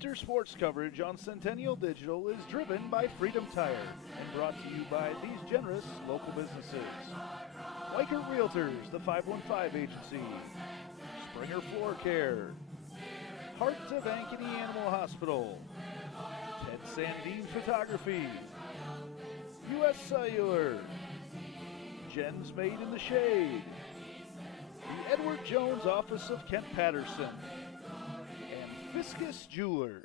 Winter sports coverage on Centennial Digital is driven by Freedom Tire and brought to you by these generous local businesses. Weichert Realtors, the 515 Agency, Springer Floor Care, Heart of Ankeny Animal Hospital, Ted Sandine Photography, U.S. Cellular, Jen's Made in the Shade, the Edward Jones Office of Kent Patterson, and Fiscus Jewelers.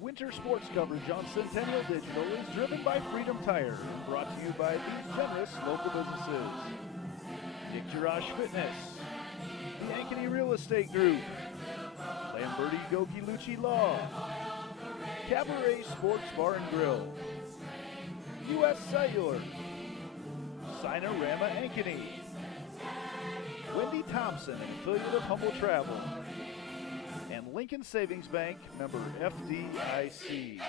Winter sports coverage on Centennial Digital is driven by Freedom Tire and brought to you by these generous local businesses. Dick Jirash Fitness, the Ankeny Real Estate Group, Lamberti Goki Lucci Law, Cabaret Sports Bar and Grill, U.S. Cellular, Sinorama Ankeny, Wendy Thompson, an affiliate of Humble Travel, and Lincoln Savings Bank, member FDIC.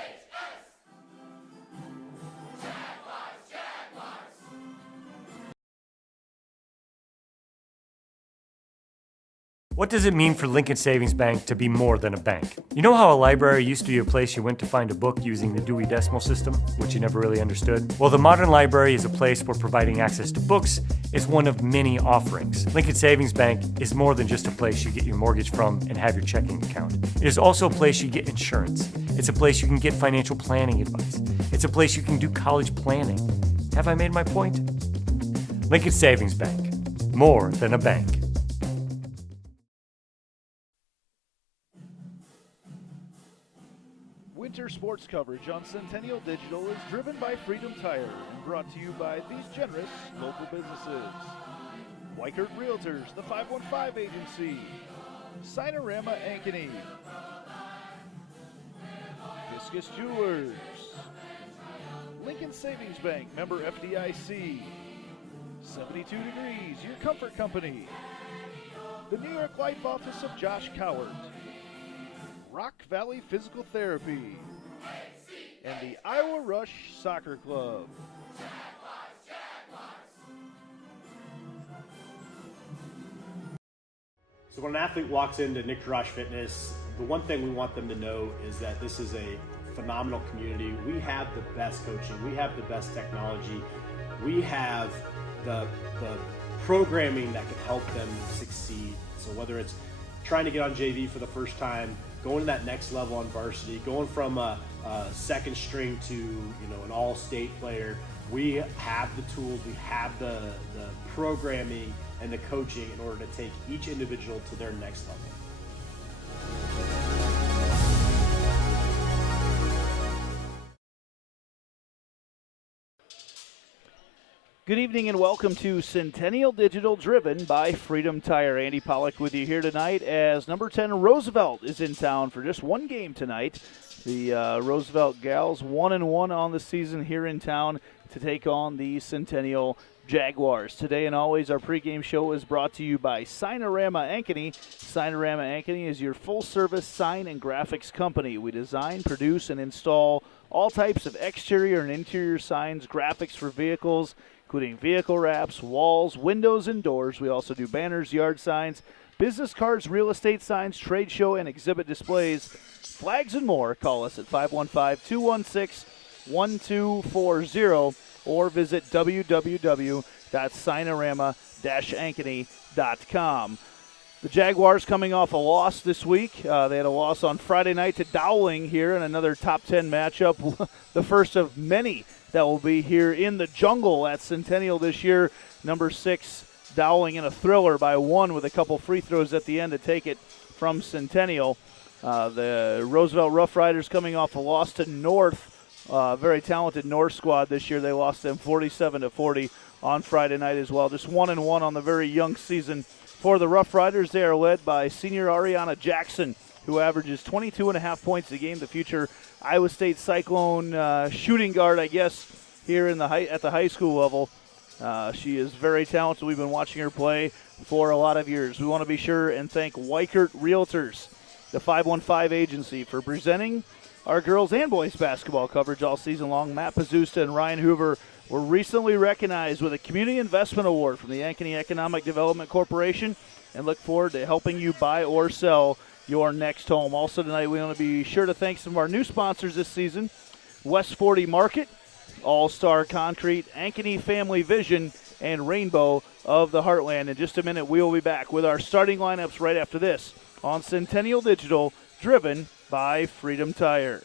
What does it mean for Lincoln Savings Bank to be more than a bank? You know how a library used to be a place you went to find a book using the Dewey Decimal System, which you never really understood? Well, the modern library is a place where providing access to books is one of many offerings. Lincoln Savings Bank is more than just a place you get your mortgage from and have your checking account. It is also a place you get insurance. It's a place you can get financial planning advice. It's a place you can do college planning. Have I made my point? Lincoln Savings Bank, more than a bank. Winter sports coverage on Centennial Digital is driven by Freedom Tire and brought to you by these generous local businesses. Weichert Realtors, the 515 Agency, Sinorama Ankeny, Fiscus Jewelers, Lincoln Savings Bank, member FDIC, 72 Degrees, your comfort company, the New York Life Office of Josh Cowart, Rock Valley Physical Therapy, and the Iowa Rush Soccer Club. So when an athlete walks into Nick Jirash Fitness, the one thing we want them to know is that this is a phenomenal community. We have the best coaching, we have the best technology, we have the programming that can help them succeed. So whether it's trying to get on JV for the first time, going to that next level on varsity, going from a second string to an all-state player, we have the tools, we have the programming and the coaching in order to take each individual to their next level. Good evening and welcome to Centennial Digital, driven by Freedom Tire. Andy Pollack with you here tonight as number 10 Roosevelt is in town for just one game tonight. The Roosevelt Gals 1-1 on the season here in town to take on the Centennial Jaguars. Today and always, our pregame show is brought to you by Sinorama Ankeny. Sinorama Ankeny is your full-service sign and graphics company. We design, produce, and install all types of exterior and interior signs, graphics for vehicles, including vehicle wraps, walls, windows, and doors. We also do banners, yard signs, business cards, real estate signs, trade show and exhibit displays, flags, and more. Call us at 515-216-1240 or visit www.sinorama-ankeny.com. The Jaguars coming off a loss this week. They had a loss on Friday night to Dowling here in another top 10 matchup, the first of many that will be here in the jungle at Centennial this year. Number 6 Dowling in a thriller by 1 with a couple free throws at the end to take it from Centennial. The Roosevelt Rough Riders coming off a loss to North. Very talented North squad this year. They lost them 47-40 on Friday night as well. Just 1-1 on the very young season for the Rough Riders. They are led by senior Ariana Jackson, who averages 22.5 points a game. The future Iowa State Cyclone shooting guard, I guess, here in at the high school level. She is very talented. We've been watching her play for a lot of years. We want to be sure and thank Weichert Realtors, the 515 agency, for presenting our girls and boys basketball coverage all season long. Matt Pazusta and Ryan Hoover were recently recognized with a Community Investment Award from the Ankeny Economic Development Corporation, and look forward to helping you buy or sell your next home. Also tonight, we want to be sure to thank some of our new sponsors this season: West 40 Market, All-Star Concrete, Ankeny Family Vision, and Rainbow of the Heartland. In just a minute, we will be back with our starting lineups right after this on Centennial Digital, driven by Freedom Tire.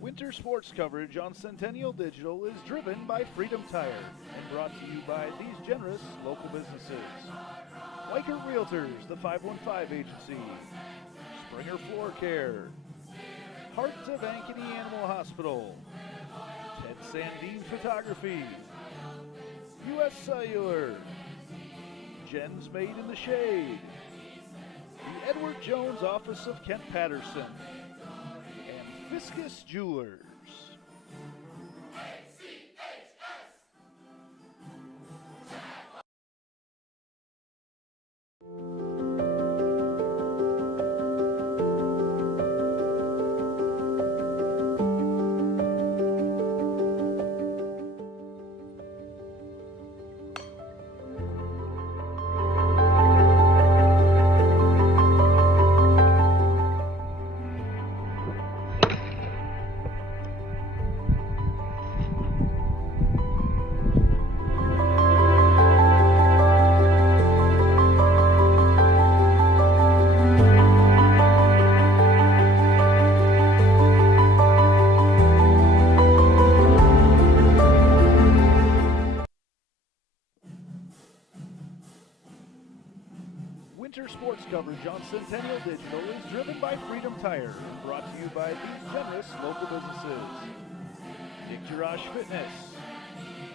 Winter sports coverage on Centennial Digital is driven by Freedom Tire and brought to you by these generous local businesses: Weichert Realtors, the 515 agency; Springer Floor Care; Hearts of Ankeny Animal Hospital; Ted Sandine Photography; U.S. Cellular; Jen's Made in the Shade; the Edward Jones Office of Kent Patterson; and Fiscus Jewelers. Winter sports coverage on Centennial Digital is driven by Freedom Tire and brought to you by these generous local businesses: Dick Jirash Fitness,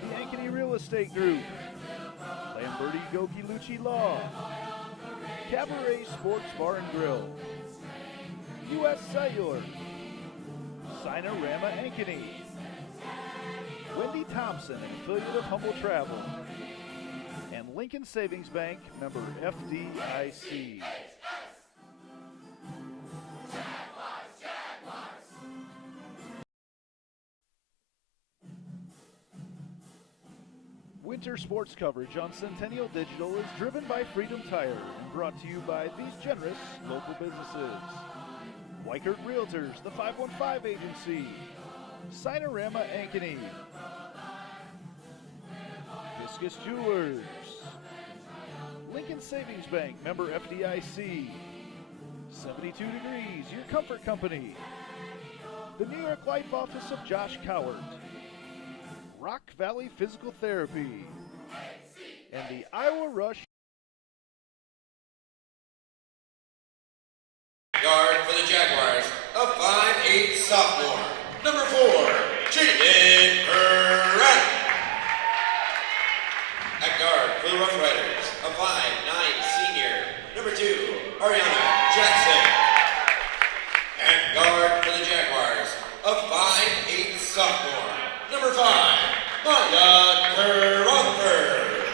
the Ankeny Real Estate Group, Lamberti Goki Lucci Law, Cabaret Sports Bar and Grill, U.S. Cellular, Sinorama Ankeny, Wendy Thompson, an affiliate of Humble Travel, and Lincoln Savings Bank, member FDIC. Winter sports coverage on Centennial Digital is driven by Freedom Tire and brought to you by these generous local businesses: Weichert Realtors, the 515 agency; Sinorama Ankeny; Fiscus Jewelers; Lincoln Savings Bank, member FDIC; 72 Degrees, your comfort company; the New York Life office of Josh Cowart; Rock Valley Physical Therapy; and the Iowa Rush. Guard for the Jaguars, a 5'8" sophomore, number 4, Jaden Perret. At guard for the Rough Riders, a 5'9" senior, number 2, Ariana Jackson. At guard for the Jaguars, a 5'8" sophomore, number 5, Maya Carruthers.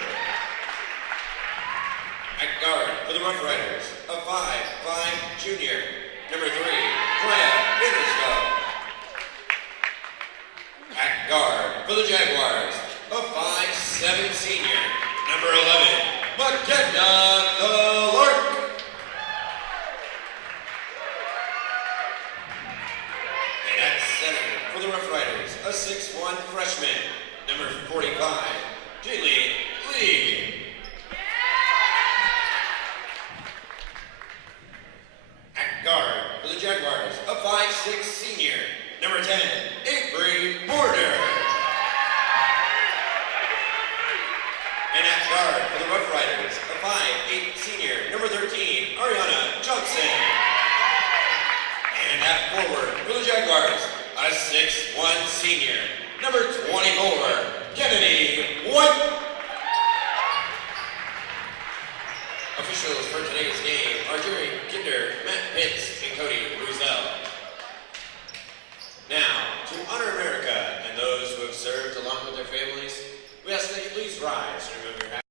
At guard for the Rough Riders, a 5'5" junior, number 3, Brad Innisfeld. At guard for the Jaguars, a 5'7" senior, number 11, McKenna Clark. And at center for the Rough Riders, a 6'1" freshman, number 45, Jaylee Lee. 5'6" senior, number 10, Avery Border. And at guard for the Rough Riders, a 5'8" senior, number 13, Ariana Johnson. And at forward for the Jaguars, a 6'1" senior, number 24, Kennedy White. Officials for today's game are Jerry Kinder, Matt Pitts, and Cody Roosevelt. Now, to honor America and those who have served along with their families, we ask that you please rise and remove your hat.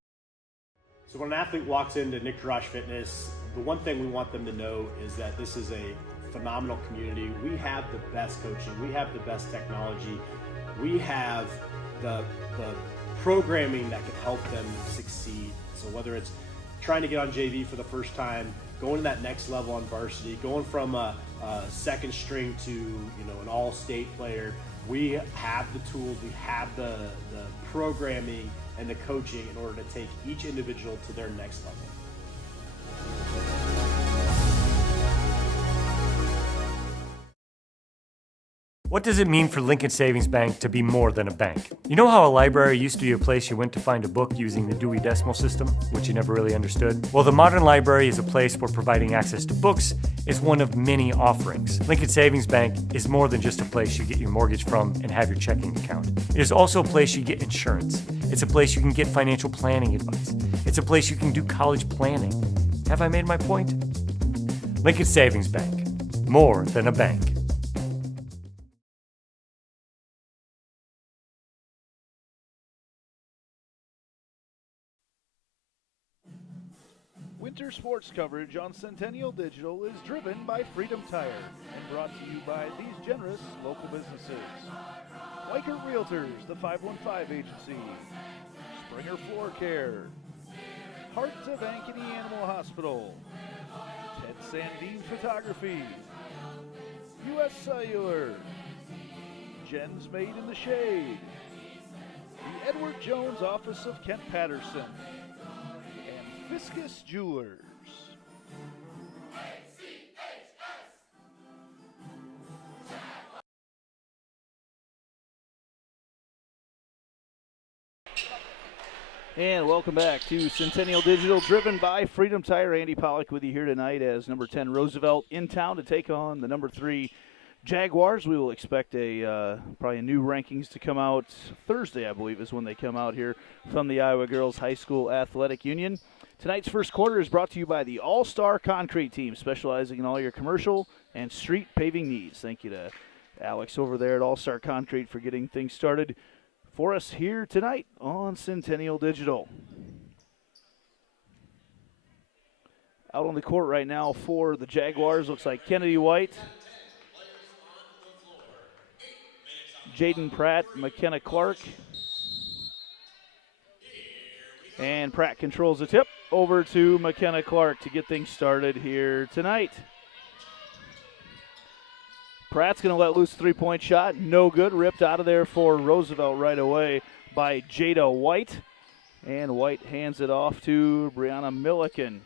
So when an athlete walks into Nick Rush Fitness, the one thing we want them to know is that this is a phenomenal community. We have the best coaching. We have the best technology. We have the programming that can help them succeed. So whether it's trying to get on JV for the first time, going to that next level on varsity, going from a second string to an all-state player, we have the tools, we have the programming and the coaching in order to take each individual to their next level. What does it mean for Lincoln Savings Bank to be more than a bank? You know how a library used to be a place you went to find a book using the Dewey Decimal System, which you never really understood? Well, the modern library is a place where providing access to books is one of many offerings. Lincoln Savings Bank is more than just a place you get your mortgage from and have your checking account. It is also a place you get insurance. It's a place you can get financial planning advice. It's a place you can do college planning. Have I made my point? Lincoln Savings Bank, more than a bank. Winter sports coverage on Centennial Digital is driven by Freedom Tire and brought to you by these generous local businesses. Weichert Realtors, the 515 Agency, Springer Floor Care, Heart of Ankeny Animal Hospital, Ted Sandine Photography, U.S. Cellular, Jen's Made in the Shade, the Edward Jones Office of Kent Patterson, Fiscus Jewelers. And welcome back to Centennial Digital, driven by Freedom Tire. Andy Pollock with you here tonight as number 10 Roosevelt in town to take on the number 3 Jaguars. We will expect probably a new rankings to come out Thursday, I believe, is when they come out here from the Iowa Girls High School Athletic Union. Tonight's first quarter is brought to you by the All-Star Concrete Team, specializing in all your commercial and street paving needs. Thank you to Alex over there at All-Star Concrete for getting things started for us here tonight on Centennial Digital. Out on the court right now for the Jaguars looks like Kennedy White, Jaden Pratt, McKenna Clark. And Pratt controls the tip over to McKenna Clark to get things started here tonight. Pratt's going to let loose a three-point shot. No good. Ripped out of there for Roosevelt right away by Jada White. And White hands it off to Brianna Milliken.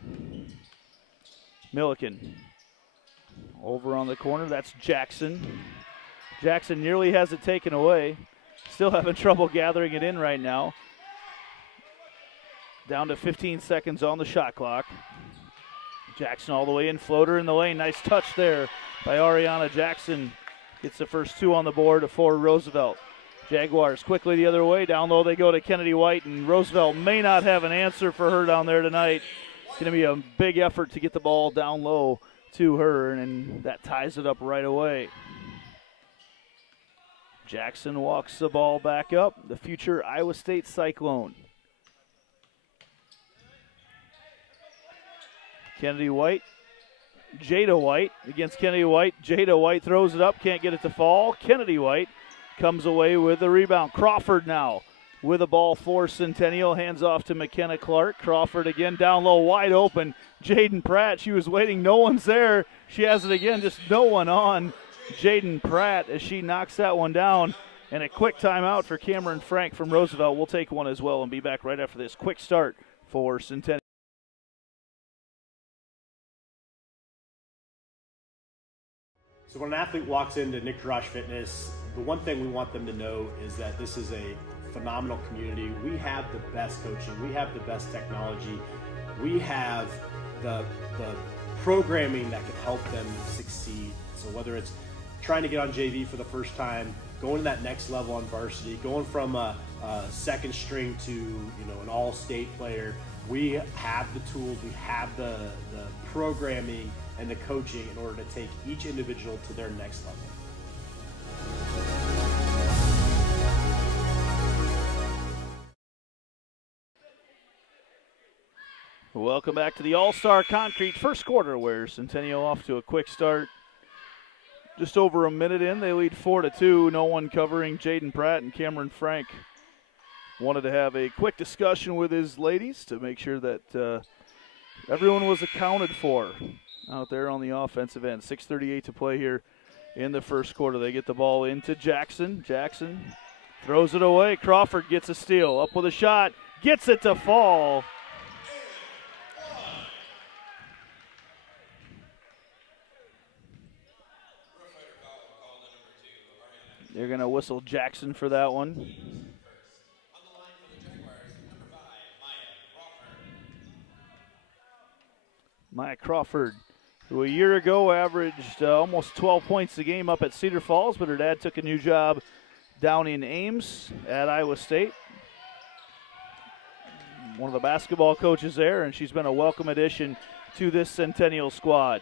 Over on the corner, that's Jackson. Jackson nearly has it taken away. Still having trouble gathering it in right now. Down to 15 seconds on the shot clock. Jackson all the way in, floater in the lane. Nice touch there by Ariana Jackson. Gets the first two on the board for Roosevelt. Jaguars quickly the other way. Down low they go to Kennedy White, and Roosevelt may not have an answer for her down there tonight. It's going to be a big effort to get the ball down low to her, and that ties it up right away. Jackson walks the ball back up. The future Iowa State Cyclone. Kennedy White, Jada White against Kennedy White. Jada White throws it up, can't get it to fall. Kennedy White comes away with the rebound. Crawford now with the ball for Centennial. Hands off to McKenna Clark. Crawford again down low, wide open. Jaden Pratt, she was waiting, no one's there. She has it again, just no one on Jaden Pratt as she knocks that one down. And a quick timeout for Cameron Frank from Roosevelt. We'll take one as well and be back right after this quick start for Centennial. So when an athlete walks into Nick Drosh Fitness, the one thing we want them to know is that this is a phenomenal community. We have the best coaching. We have the best technology. We have the programming that can help them succeed. So whether it's trying to get on JV for the first time, going to that next level on varsity, going from a second string to an all-state player, we have the tools, we have the programming and the coaching in order to take each individual to their next level. Welcome back to the All-Star Concrete first quarter, where Centennial off to a quick start. Just over a minute in, they lead 4-2. No one covering. Jaden Pratt and Cameron Frank wanted to have a quick discussion with his ladies to make sure that everyone was accounted for out there on the offensive end. 6:38 to play here in the first quarter. They get the ball into Jackson. Jackson throws it away. Crawford gets a steal. Up with a shot. Gets it to fall. They're going to whistle Jackson for that one. Maya Crawford, who a year ago averaged almost 12 points a game up at Cedar Falls, but her dad took a new job down in Ames at Iowa State. One of the basketball coaches there, and she's been a welcome addition to this Centennial squad.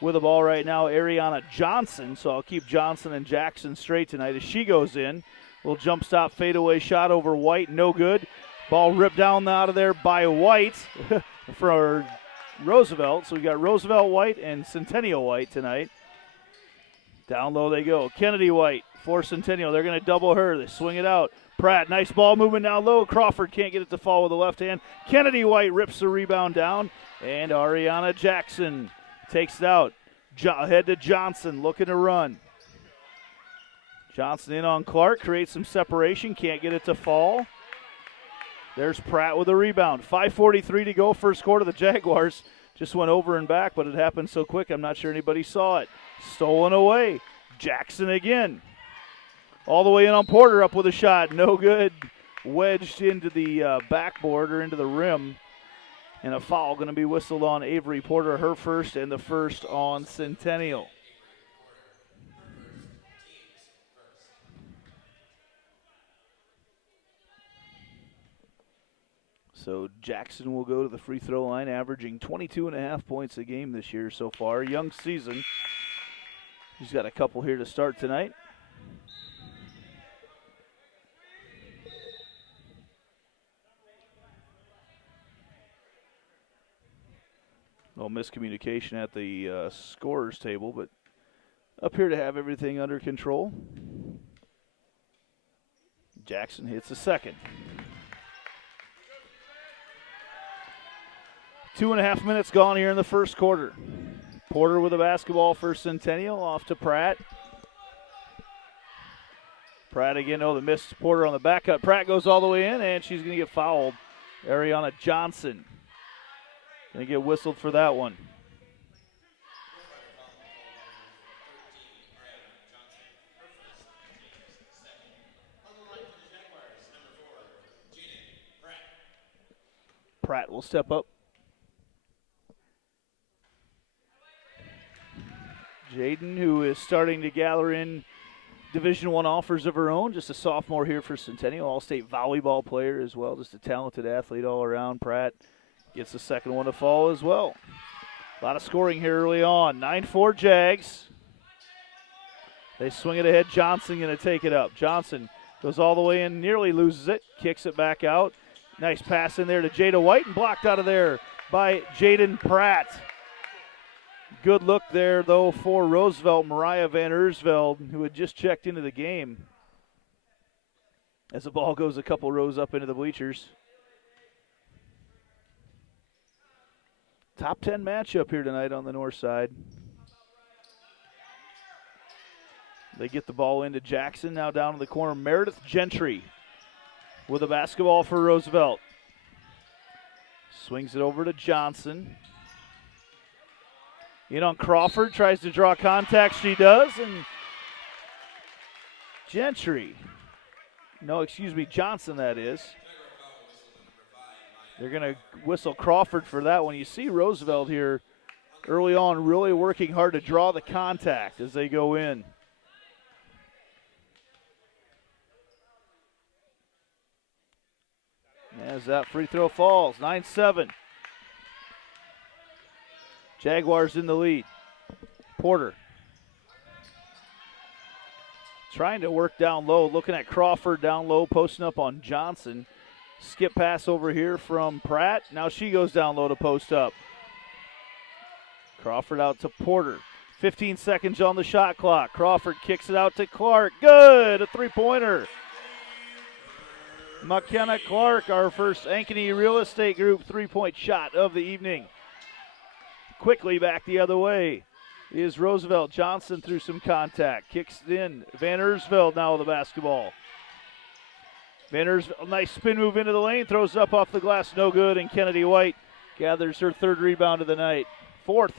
With the ball right now, Ariana Johnson, so I'll keep Johnson and Jackson straight tonight as she goes in. Little jump stop fadeaway shot over White, no good. Ball ripped down out of there by White for Roosevelt. So we got Roosevelt White and Centennial White tonight. Down low they go. Kennedy White for Centennial. They're going to double her. They swing it out. Pratt, nice ball movement down low. Crawford can't get it to fall with the left hand. Kennedy White rips the rebound down. And Ariana Jackson takes it out. Ahead to Johnson, looking to run. Johnson in on Clark, creates some separation, can't get it to fall. There's Pratt with a rebound. 5:43 to go, first quarter. The Jaguars just went over and back, but it happened so quick I'm not sure anybody saw it. Stolen away. Jackson again. All the way in on Porter, up with a shot. No good. Wedged into the backboard or into the rim. And a foul going to be whistled on Avery Porter, her first, and the first on Centennial. So Jackson will go to the free throw line, averaging 22.5 points a game this year so far. Young season. He's got a couple here to start tonight. little miscommunication at the scorer's table, but appear to have everything under control. Jackson hits a second. 2.5 minutes gone here in the first quarter. Porter with the basketball for Centennial, off to Pratt. Pratt again, the miss. Porter on the back cut. Pratt goes all the way in, and she's going to get fouled. Ariana Johnson going to get whistled for that one. Pratt will step up. Jaden, who is starting to gather in Division I offers of her own, just a sophomore here for Centennial, all-state volleyball player as well, just a talented athlete all around. Pratt gets the second one to fall as well. A lot of scoring here early on. 9-4 Jags. They swing it ahead. Johnson going to take it up. Johnson goes all the way in, nearly loses it, kicks it back out. Nice pass in there to Jada White, and blocked out of there by Jaden Pratt. Good look there, though, for Roosevelt, Mariah Van Ersveld, who had just checked into the game. As the ball goes a couple rows up into the bleachers. Top 10 matchup here tonight on the north side. They get the ball into Jackson, now down in the corner. Meredith Gentry with a basketball for Roosevelt. Swings it over to Johnson. In on Crawford, tries to draw contact. She does, and Johnson, that is. They're going to whistle Crawford for that one. You see Roosevelt here early on really working hard to draw the contact as they go in. As that free throw falls, 9-7. Jaguars in the lead. Porter trying to work down low, looking at Crawford down low, posting up on Johnson. Skip pass over here from Pratt. Now she goes down low to post up. Crawford out to Porter. 15 seconds on the shot clock. Crawford kicks it out to Clark. Good, a three-pointer. McKenna Clark, our first Ankeny Real Estate Group three-point shot of the evening. Quickly back the other way is Roosevelt. Johnson through some contact. Kicks it in. Van Arsveld now with the basketball. Van Arsveld, nice spin move into the lane. Throws it up off the glass. No good. And Kennedy White gathers her fourth.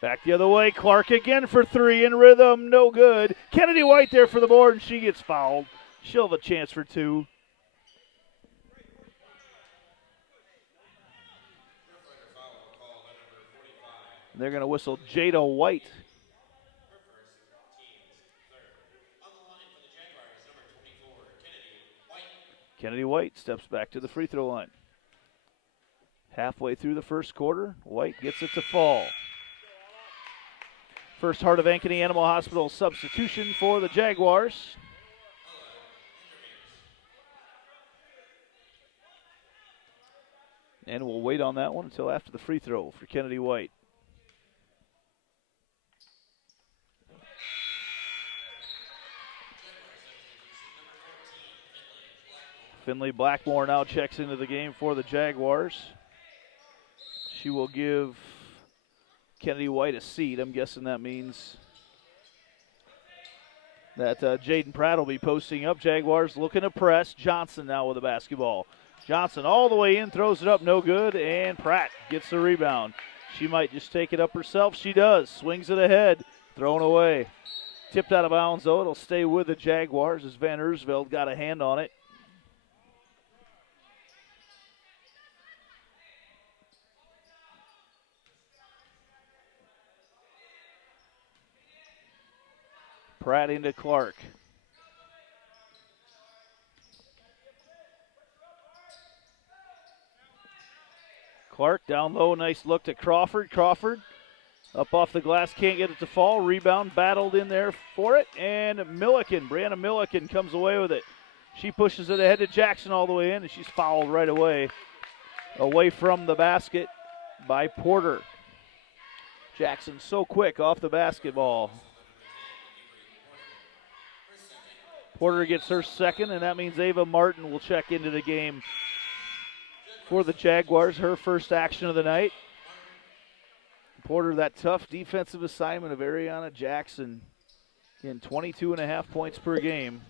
Back the other way. Clark again for three in rhythm. No good. Kennedy White there for the board, and she gets fouled. She'll have a chance for two. They're going to whistle Jada White. Kennedy White steps back to the free throw line. Halfway through the first quarter, White gets it to fall. First Heart of Ankeny Animal Hospital substitution for the Jaguars. And we'll wait on that one until after the free throw for Kennedy White. Finley Blackmore now checks into the game for the Jaguars. She will give Kennedy White a seat. I'm guessing that means that Jaden Pratt will be posting up. Jaguars looking to press. Johnson now with the basketball. Johnson all the way in, throws it up, no good, and Pratt gets the rebound. She might just take it up herself. She does. Swings it ahead, thrown away. Tipped out of bounds, though. It'll stay with the Jaguars as Van Arsveld got a hand on it. Pratt into Clark. Clark down low, nice look to Crawford. Crawford up off the glass, can't get it to fall. Rebound battled in there for it, and Brianna Milliken comes away with it. She pushes it ahead to Jackson all the way in, and she's fouled right away from the basket by Porter. Jackson so quick off the basketball. Porter gets her second, and that means Ava Martin will check into the game for the Jaguars, her first action of the night. Porter, that tough defensive assignment of Ariana Jackson in 22.5 points per game.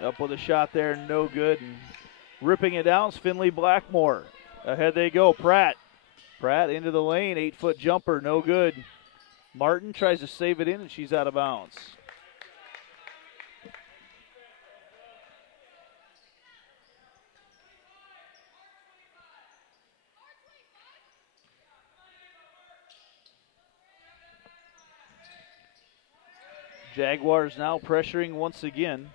Up with a shot there, no good. And ripping it down is Finley Blackmore. Ahead they go, Pratt. Pratt into the lane, 8-foot jumper, no good. Martin tries to save it in, and she's out of bounds. Jaguars now pressuring once again.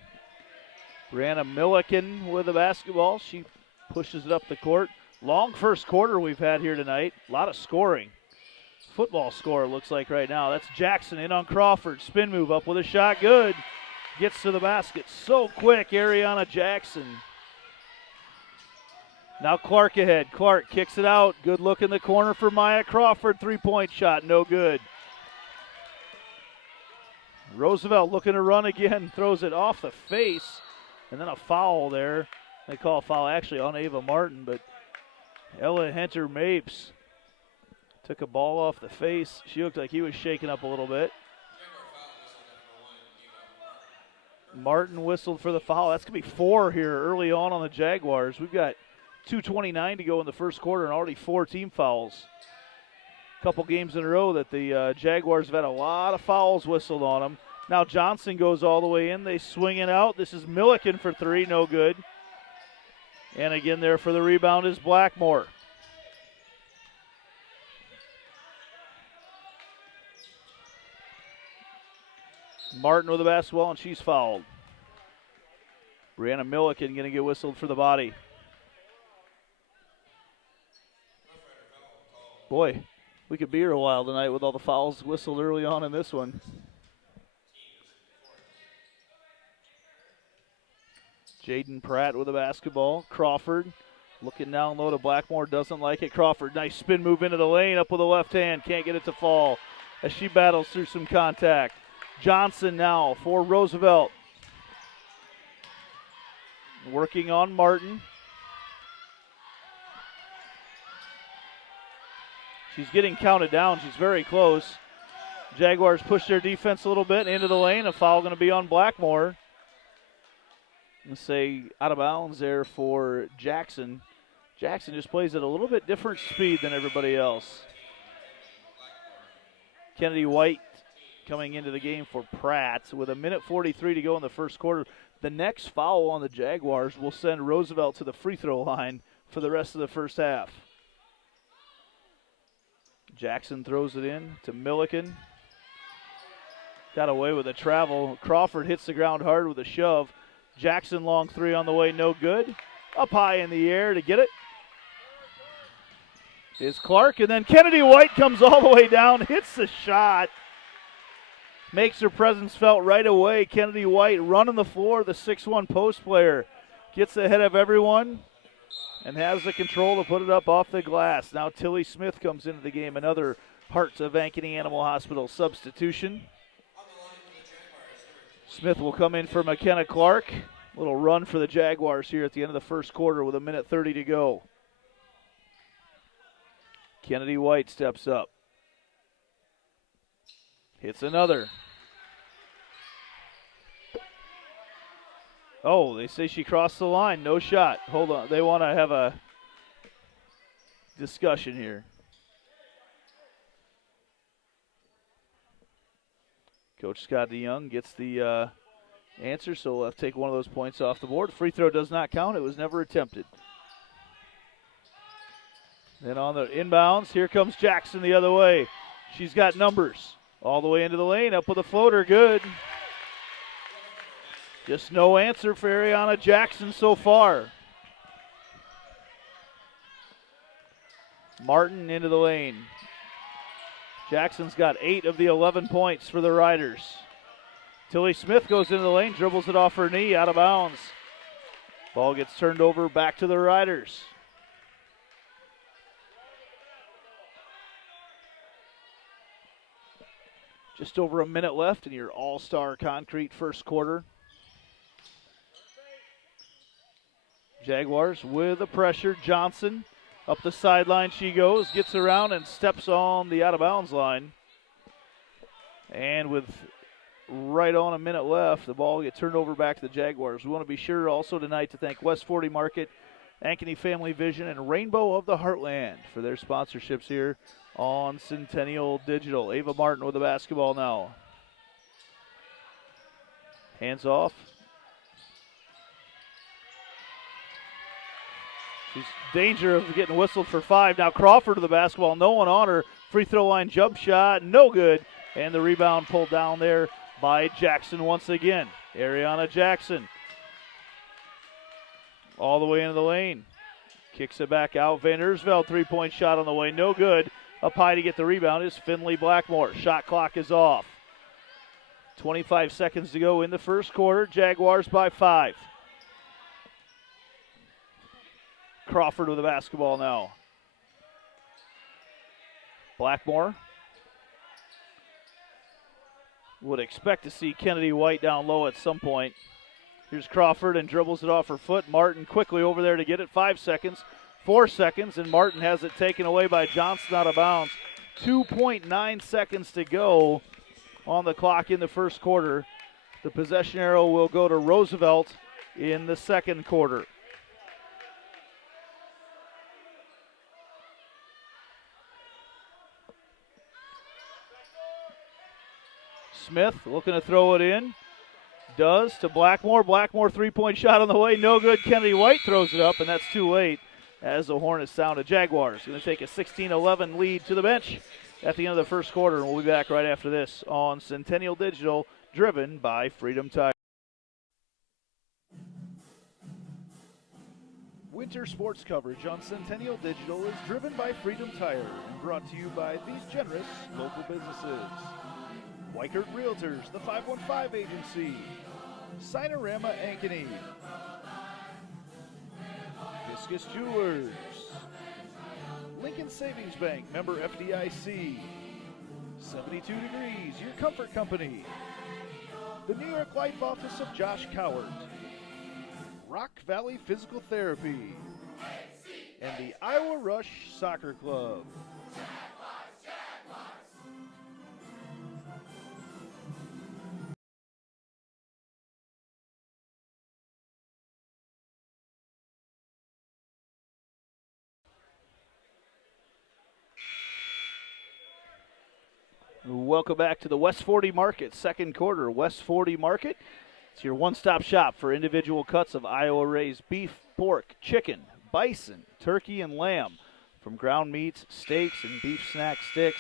Brianna Milliken with the basketball. She pushes it up the court. Long first quarter we've had here tonight. A lot of scoring. Football score looks like right now. That's Jackson in on Crawford. Spin move up with a shot. Good. Gets to the basket so quick, Ariana Jackson. Now Clark ahead. Clark kicks it out. Good look in the corner for Maya Crawford. Three-point shot, no good. Roosevelt looking to run again. Throws it off the face. And then a foul there. They call a foul actually on Ava Martin, but Ella Hunter-Mapes took a ball off the face. She looked like he was shaking up a little bit. Martin whistled for the foul. That's going to be 4 here early on the Jaguars. We've got 2:29 to go in the first quarter and already 4 team fouls. A couple games in a row that the Jaguars have had a lot of fouls whistled on them. Now Johnson goes all the way in. They swing it out. This is Milliken for 3, no good. And again there for the rebound is Blackmore. Martin with the basketball, and she's fouled. Brianna Milliken going to get whistled for the body. Boy, we could be here a while tonight with all the fouls whistled early on in this one. Jaden Pratt with the basketball. Crawford looking down low to Blackmore, doesn't like it. Crawford, nice spin move into the lane, up with the left hand, can't get it to fall as she battles through some contact. Johnson now for Roosevelt. Working on Martin. She's getting counted down. She's very close. Jaguars push their defense a little bit into the lane. A foul going to be on Blackmore. Let's say out of bounds there for Jackson. Jackson just plays at a little bit different speed than everybody else. Kennedy White coming into the game for Pratt with 1:43 to go in the first quarter. The next foul on the Jaguars will send Roosevelt to the free throw line for the rest of the first half. Jackson throws it in to Milliken. Got away with a travel. Crawford hits the ground hard with a shove. Jackson long 3 on the way, no good. Up high in the air to get it is Clark, and then Kennedy White comes all the way down, hits the shot. Makes her presence felt right away. Kennedy White running the floor, the 6'1 post player. Gets ahead of everyone and has the control to put it up off the glass. Now Tilly Smith comes into the game, another Hearts of Ankeny Animal Hospital substitution. Smith will come in for McKenna Clark. Little run for the Jaguars here at the end of the first quarter with 1:30 to go. Kennedy White steps up. Hits another. Oh, they say she crossed the line. No shot. Hold on. They want to have a discussion here. Coach Scott DeYoung gets the answer, so we'll have to take one of those points off the board. Free throw does not count. It was never attempted. Then on the inbounds, here comes Jackson the other way. She's got numbers. All the way into the lane, up with a floater, good. Just no answer for Ariana Jackson so far. Martin into the lane. Jackson's got 8 of the 11 points for the Riders. Tilly Smith goes into the lane, dribbles it off her knee, out of bounds. Ball gets turned over back to the Riders. Just over a minute left in your all-star concrete first quarter. Jaguars with the pressure. Johnson up the sideline she goes, gets around and steps on the out-of-bounds line. And with right on a minute left, the ball gets turned over back to the Jaguars. We want to be sure also tonight to thank West 40 Market, Ankeny Family Vision, and Rainbow of the Heartland for their sponsorships here on Centennial Digital. Ava Martin with the basketball now. Hands off. She's danger of getting whistled for 5. Now Crawford to the basketball. No one on her. Free throw line jump shot. No good. And the rebound pulled down there by Jackson once again. Ariana Jackson. All the way into the lane. Kicks it back out. Van Ersveld three-point shot on the way. No good. Up high to get the rebound is Finley Blackmore. Shot clock is off. 25 seconds to go in the first quarter. Jaguars by 5. Crawford with the basketball now. Blackmore. Would expect to see Kennedy White down low at some point. Here's Crawford and dribbles it off her foot. Martin quickly over there to get it. 5 seconds. 4 seconds, and Martin has it taken away by Johnson out of bounds. 2.9 seconds to go on the clock in the first quarter. The possession arrow will go to Roosevelt in the second quarter. Smith looking to throw it in. Does to Blackmore. Blackmore three-point shot on the way. No good. Kennedy White throws it up, and that's too late as the horn is sounded. Jaguars going to take a 16-11 lead to the bench at the end of the first quarter, and we'll be back right after this on Centennial Digital, driven by Freedom Tire. Winter sports coverage on Centennial Digital is driven by Freedom Tire and brought to you by these generous local businesses. Weichert Realtors, the 515 Agency, Sinorama Ankeny, Fiscus Jewelers, Lincoln Savings Bank, member FDIC, 72 Degrees, your comfort company, the New York Life Office of Josh Cowart, Rock Valley Physical Therapy, and the Iowa Rush Soccer Club. Welcome back to the West 40 Market, second quarter. West 40 Market, it's your one-stop shop for individual cuts of Iowa-raised beef, pork, chicken, bison, turkey, and lamb. From ground meats, steaks, and beef snack sticks,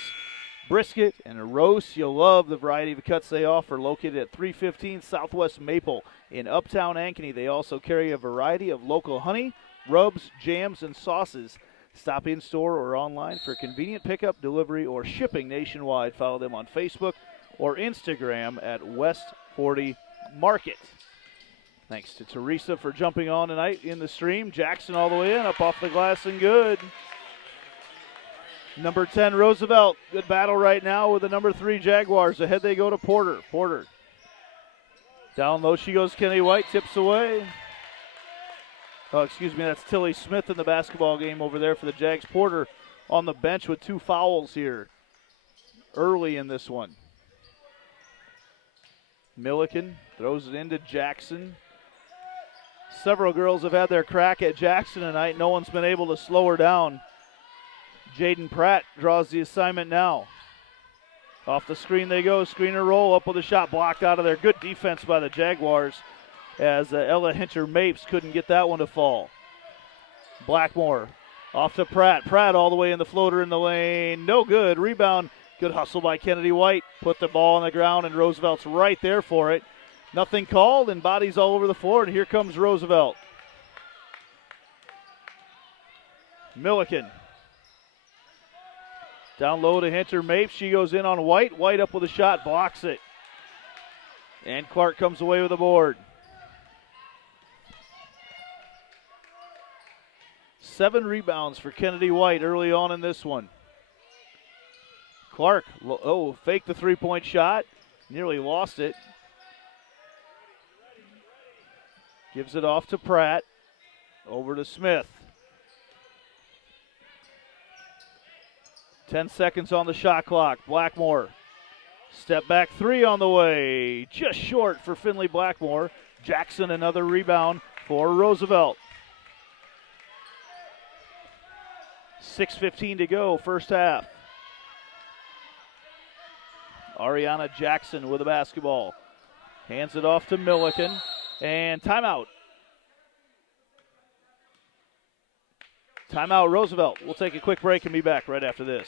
brisket, and a roast. You'll love the variety of cuts they offer, located at 315 Southwest Maple in Uptown Ankeny. They also carry a variety of local honey, rubs, jams, and sauces. Stop in store or online for convenient pickup, delivery, or shipping nationwide. Follow them on Facebook or Instagram at West 40 Market. Thanks to Teresa for jumping on tonight in the stream. Jackson all the way in, up off the glass and good. Number 10, Roosevelt. Good battle right now with the number 3 Jaguars. Ahead they go to Porter. Porter. Down low she goes, Kennedy White tips away. Oh, excuse me, that's Tilly Smith in the basketball game over there for the Jags. Porter on the bench with 2 fouls here early in this one. Milliken throws it into Jackson. Several girls have had their crack at Jackson tonight. No one's been able to slow her down. Jaden Pratt draws the assignment now. Off the screen they go. Screener roll up with a shot blocked out of there. Good defense by the Jaguars, as Ella Hinter-Mapes couldn't get that one to fall. Blackmore off to Pratt. Pratt all the way in the floater in the lane. No good. Rebound. Good hustle by Kennedy White. Put the ball on the ground, and Roosevelt's right there for it. Nothing called, and bodies all over the floor, and here comes Roosevelt. Milliken. Down low to Hinter-Mapes. She goes in on White. White up with a shot. Blocks it. And Clark comes away with a board. 7 rebounds for Kennedy White early on in this one. Clark, faked the three-point shot. Nearly lost it. Gives it off to Pratt. Over to Smith. 10 seconds on the shot clock. Blackmore. Step back 3 on the way. Just short for Finley Blackmore. Jackson another rebound for Roosevelt. 6:15 to go, first half. Ariana Jackson with the basketball. Hands it off to Milliken. And timeout. Timeout, Roosevelt. We'll take a quick break and be back right after this.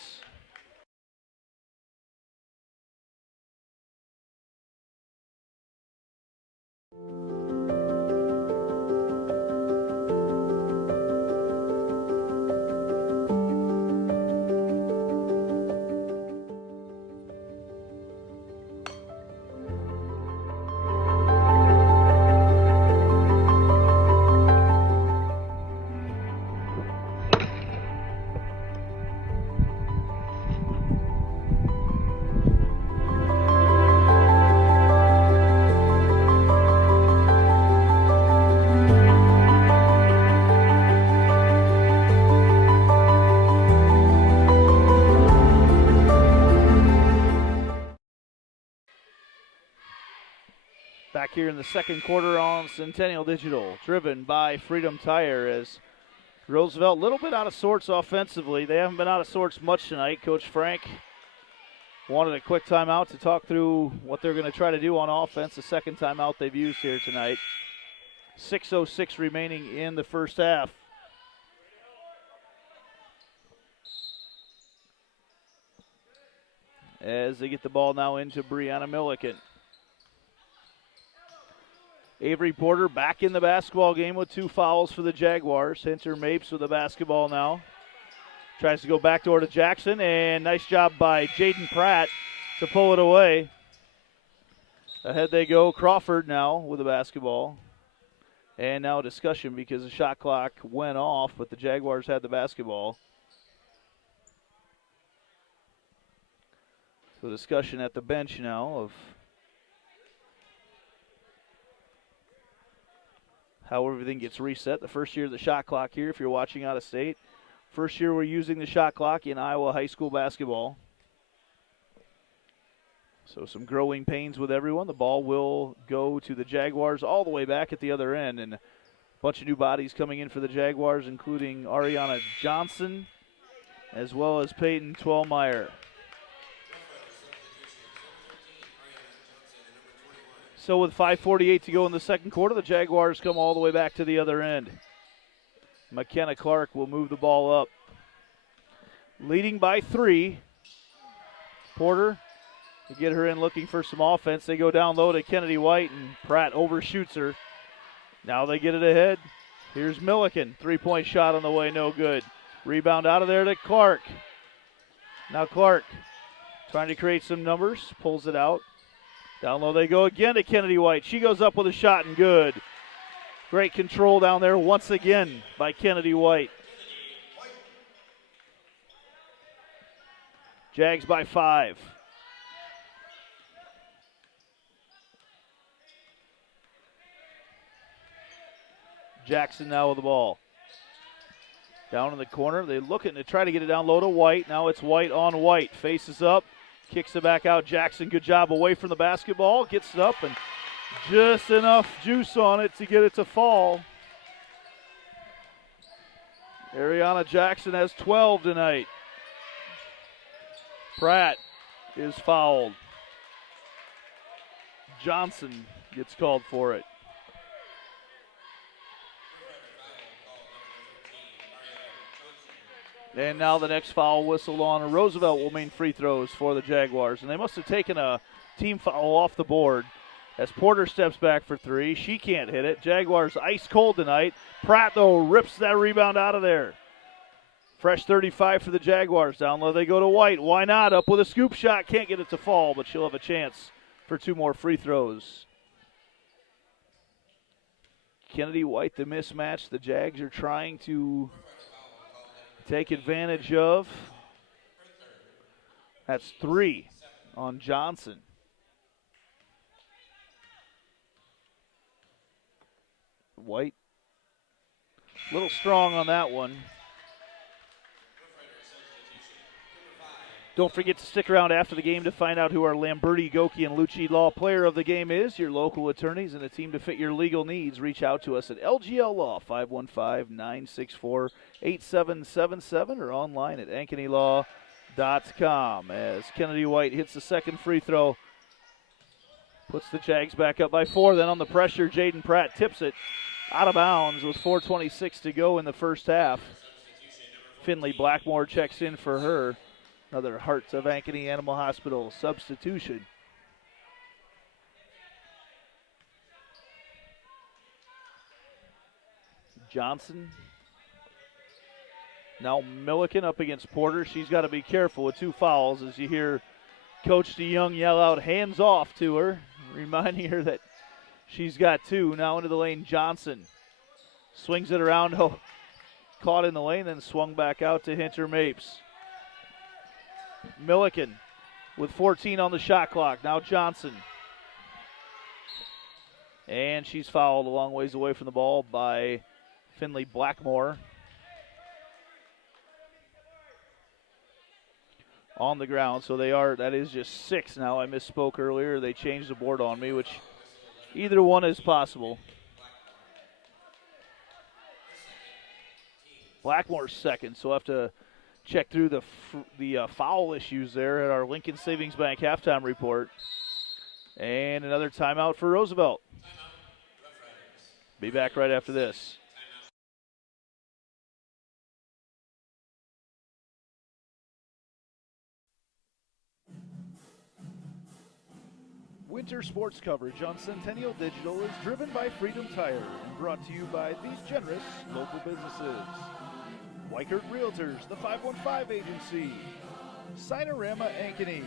Back here in the second quarter on Centennial Digital, driven by Freedom Tire, as Roosevelt a little bit out of sorts offensively. They haven't been out of sorts much tonight. Coach Frank wanted a quick timeout to talk through what they're going to try to do on offense. The second timeout they've used here tonight. 6:06 remaining in the first half. As they get the ball now into Brianna Milliken. Avery Porter back in the basketball game with 2 fouls for the Jaguars. Hunter Mapes with the basketball now. Tries to go backdoor to Jackson, and nice job by Jaden Pratt to pull it away. Ahead they go. Crawford now with the basketball. And now a discussion because the shot clock went off, but the Jaguars had the basketball. So discussion at the bench now of how everything gets reset. The first year of the shot clock here, if you're watching out of state. First year we're using the shot clock in Iowa high school basketball. So some growing pains with everyone. The ball will go to the Jaguars all the way back at the other end. And a bunch of new bodies coming in for the Jaguars, including Ariana Johnson, as well as Peyton Twellmeyer. So with 5:48 to go in the second quarter, the Jaguars come all the way back to the other end. McKenna Clark will move the ball up. Leading by 3. Porter to get her in looking for some offense. They go down low to Kennedy White, and Pratt overshoots her. Now they get it ahead. Here's Milliken. 3-point shot on the way, no good. Rebound out of there to Clark. Now Clark trying to create some numbers, pulls it out. Down low they go again to Kennedy White. She goes up with a shot and good. Great control down there once again by Kennedy White. Jags by 5. Jackson now with the ball. Down in the corner. They're looking to try to get it down low to White. Now it's White on White. Faces up. Kicks it back out. Jackson, good job away from the basketball. Gets it up and just enough juice on it to get it to fall. Ariana Jackson has 12 tonight. Pratt is fouled. Johnson gets called for it. And now the next foul whistle on Roosevelt will mean free throws for the Jaguars. And they must have taken a team foul off the board as Porter steps back for 3. She can't hit it. Jaguars ice cold tonight. Pratt, though, rips that rebound out of there. Fresh 35 for the Jaguars. Down low they go to White. Why not? Up with a scoop shot. Can't get it to fall, but she'll have a chance for 2 more free throws. Kennedy White, the mismatch the Jags are trying to take advantage of. That's 3 on Johnson. White, a little strong on that one. Don't forget to stick around after the game to find out who our Lamberti, Goki, and Lucci Law player of the game is. Your local attorneys and a team to fit your legal needs. Reach out to us at LGL Law, 515-964-8777 or online at AnkonyLaw.com. As Kennedy White hits the second free throw, puts the Jags back up by 4. Then on the pressure, Jaden Pratt tips it out of bounds with 4:26 to go in the first half. Finley Blackmore checks in for her. Another Hearts of Ankeny Animal Hospital substitution. Johnson. Now Milliken up against Porter. She's got to be careful with 2 fouls as you hear Coach DeYoung yell out hands off to her, reminding her that she's got 2. Now into the lane, Johnson. Swings it around, caught in the lane, then swung back out to Hunter Mapes. Milliken with 14 on the shot clock. Now Johnson. And she's fouled a long ways away from the ball by Finley Blackmore. On the ground, so that is just 6 now. I misspoke earlier. They changed the board on me, which either one is possible. Blackmore's second, so I'll have to check through the foul issues there at our Lincoln Savings Bank halftime report. And another timeout for Roosevelt. Be back right after this. Winter sports coverage on Centennial Digital is driven by Freedom Tire and brought to you by these generous local businesses. Weichert Realtors, the 515 Agency, Cinerama Ankeny,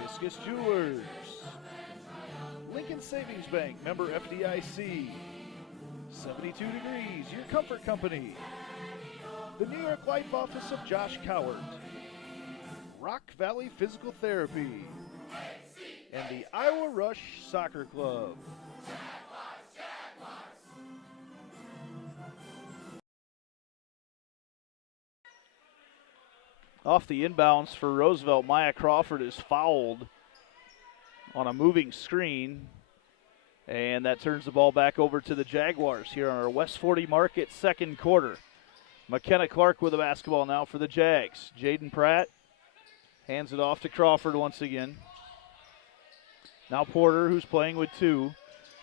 Discus Jewelers, Lincoln Savings Bank, member FDIC, 72 Degrees, your comfort company, the New York Life Office of Josh Cowart, Rock Valley Physical Therapy, and the Iowa Rush Soccer Club. Off the inbounds for Roosevelt, Maya Crawford is fouled on a moving screen, and that turns the ball back over to the Jaguars here on our West 40 Market second quarter. McKenna Clark with the basketball now for the Jags. Jaden Pratt hands it off to Crawford once again. Now Porter, who's playing with two.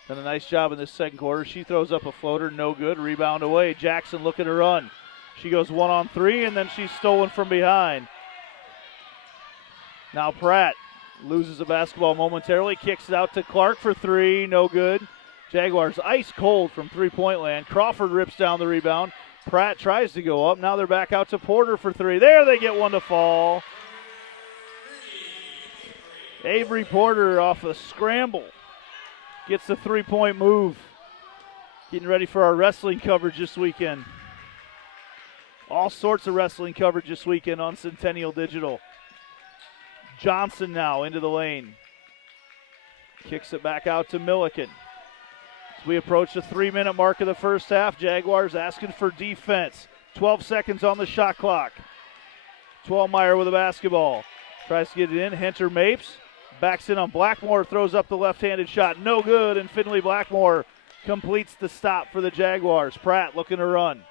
Done a nice job in this second quarter. She throws up a floater, no good. Rebound away. Jackson looking to run. She goes 1-on-3, and then she's stolen from behind. Now Pratt loses the basketball momentarily. Kicks it out to Clark for three, no good. Jaguars ice cold from three-point land. Crawford rips down the rebound. Pratt tries to go up. Now they're back out to Porter for three. There they get one to fall. Avery Porter off a scramble gets the three-point move. Getting ready for our wrestling coverage this weekend. All sorts of wrestling coverage this weekend on Centennial Digital. Johnson now into the lane. Kicks it back out to Milliken. As we approach the 3-minute mark of the first half, Jaguars asking for defense. 12 seconds on the shot clock. Twelmeyer with the basketball. Tries to get it in. Hunter Mapes backs in on Blackmore, throws up the left-handed shot. No good, and Finley Blackmore completes the stop for the Jaguars. Pratt looking to run.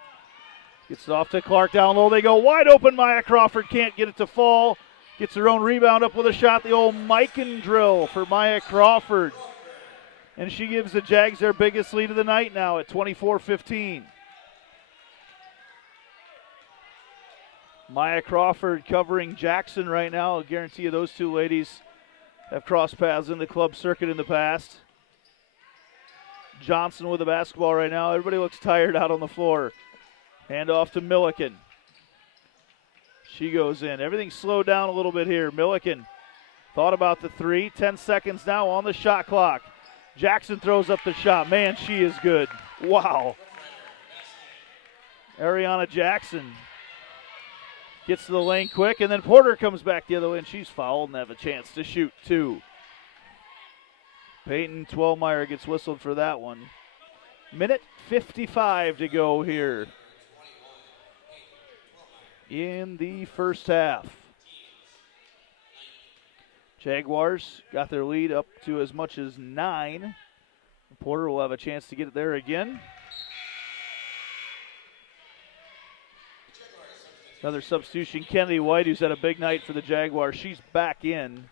Gets it off to Clark down low. They go wide open. Maya Crawford can't get it to fall. Gets her own rebound up with a shot. The old Mikan drill for Maya Crawford. And she gives the Jags their biggest lead of the night now at 24-15. Maya Crawford covering Jackson right now. I'll guarantee you those two ladies have crossed paths in the club circuit in the past. Johnson with the basketball right now. Everybody looks tired out on the floor. Hand off to Milliken. She goes in. Everything slowed down a little bit here. Milliken thought about the three. 10 seconds now on the shot clock. Jackson throws up the shot. Man, she is good. Wow. Ariana Jackson gets to the lane quick, and then Porter comes back the other way, and she's fouled and have a chance to shoot two. Peyton Twelmeyer gets whistled for that one. Minute 55 to go here in the first half. Jaguars got their lead up to as much as 9. Porter will have a chance to get it there again. Another substitution, Kennedy White, who's had a big night for the Jaguars. She's back in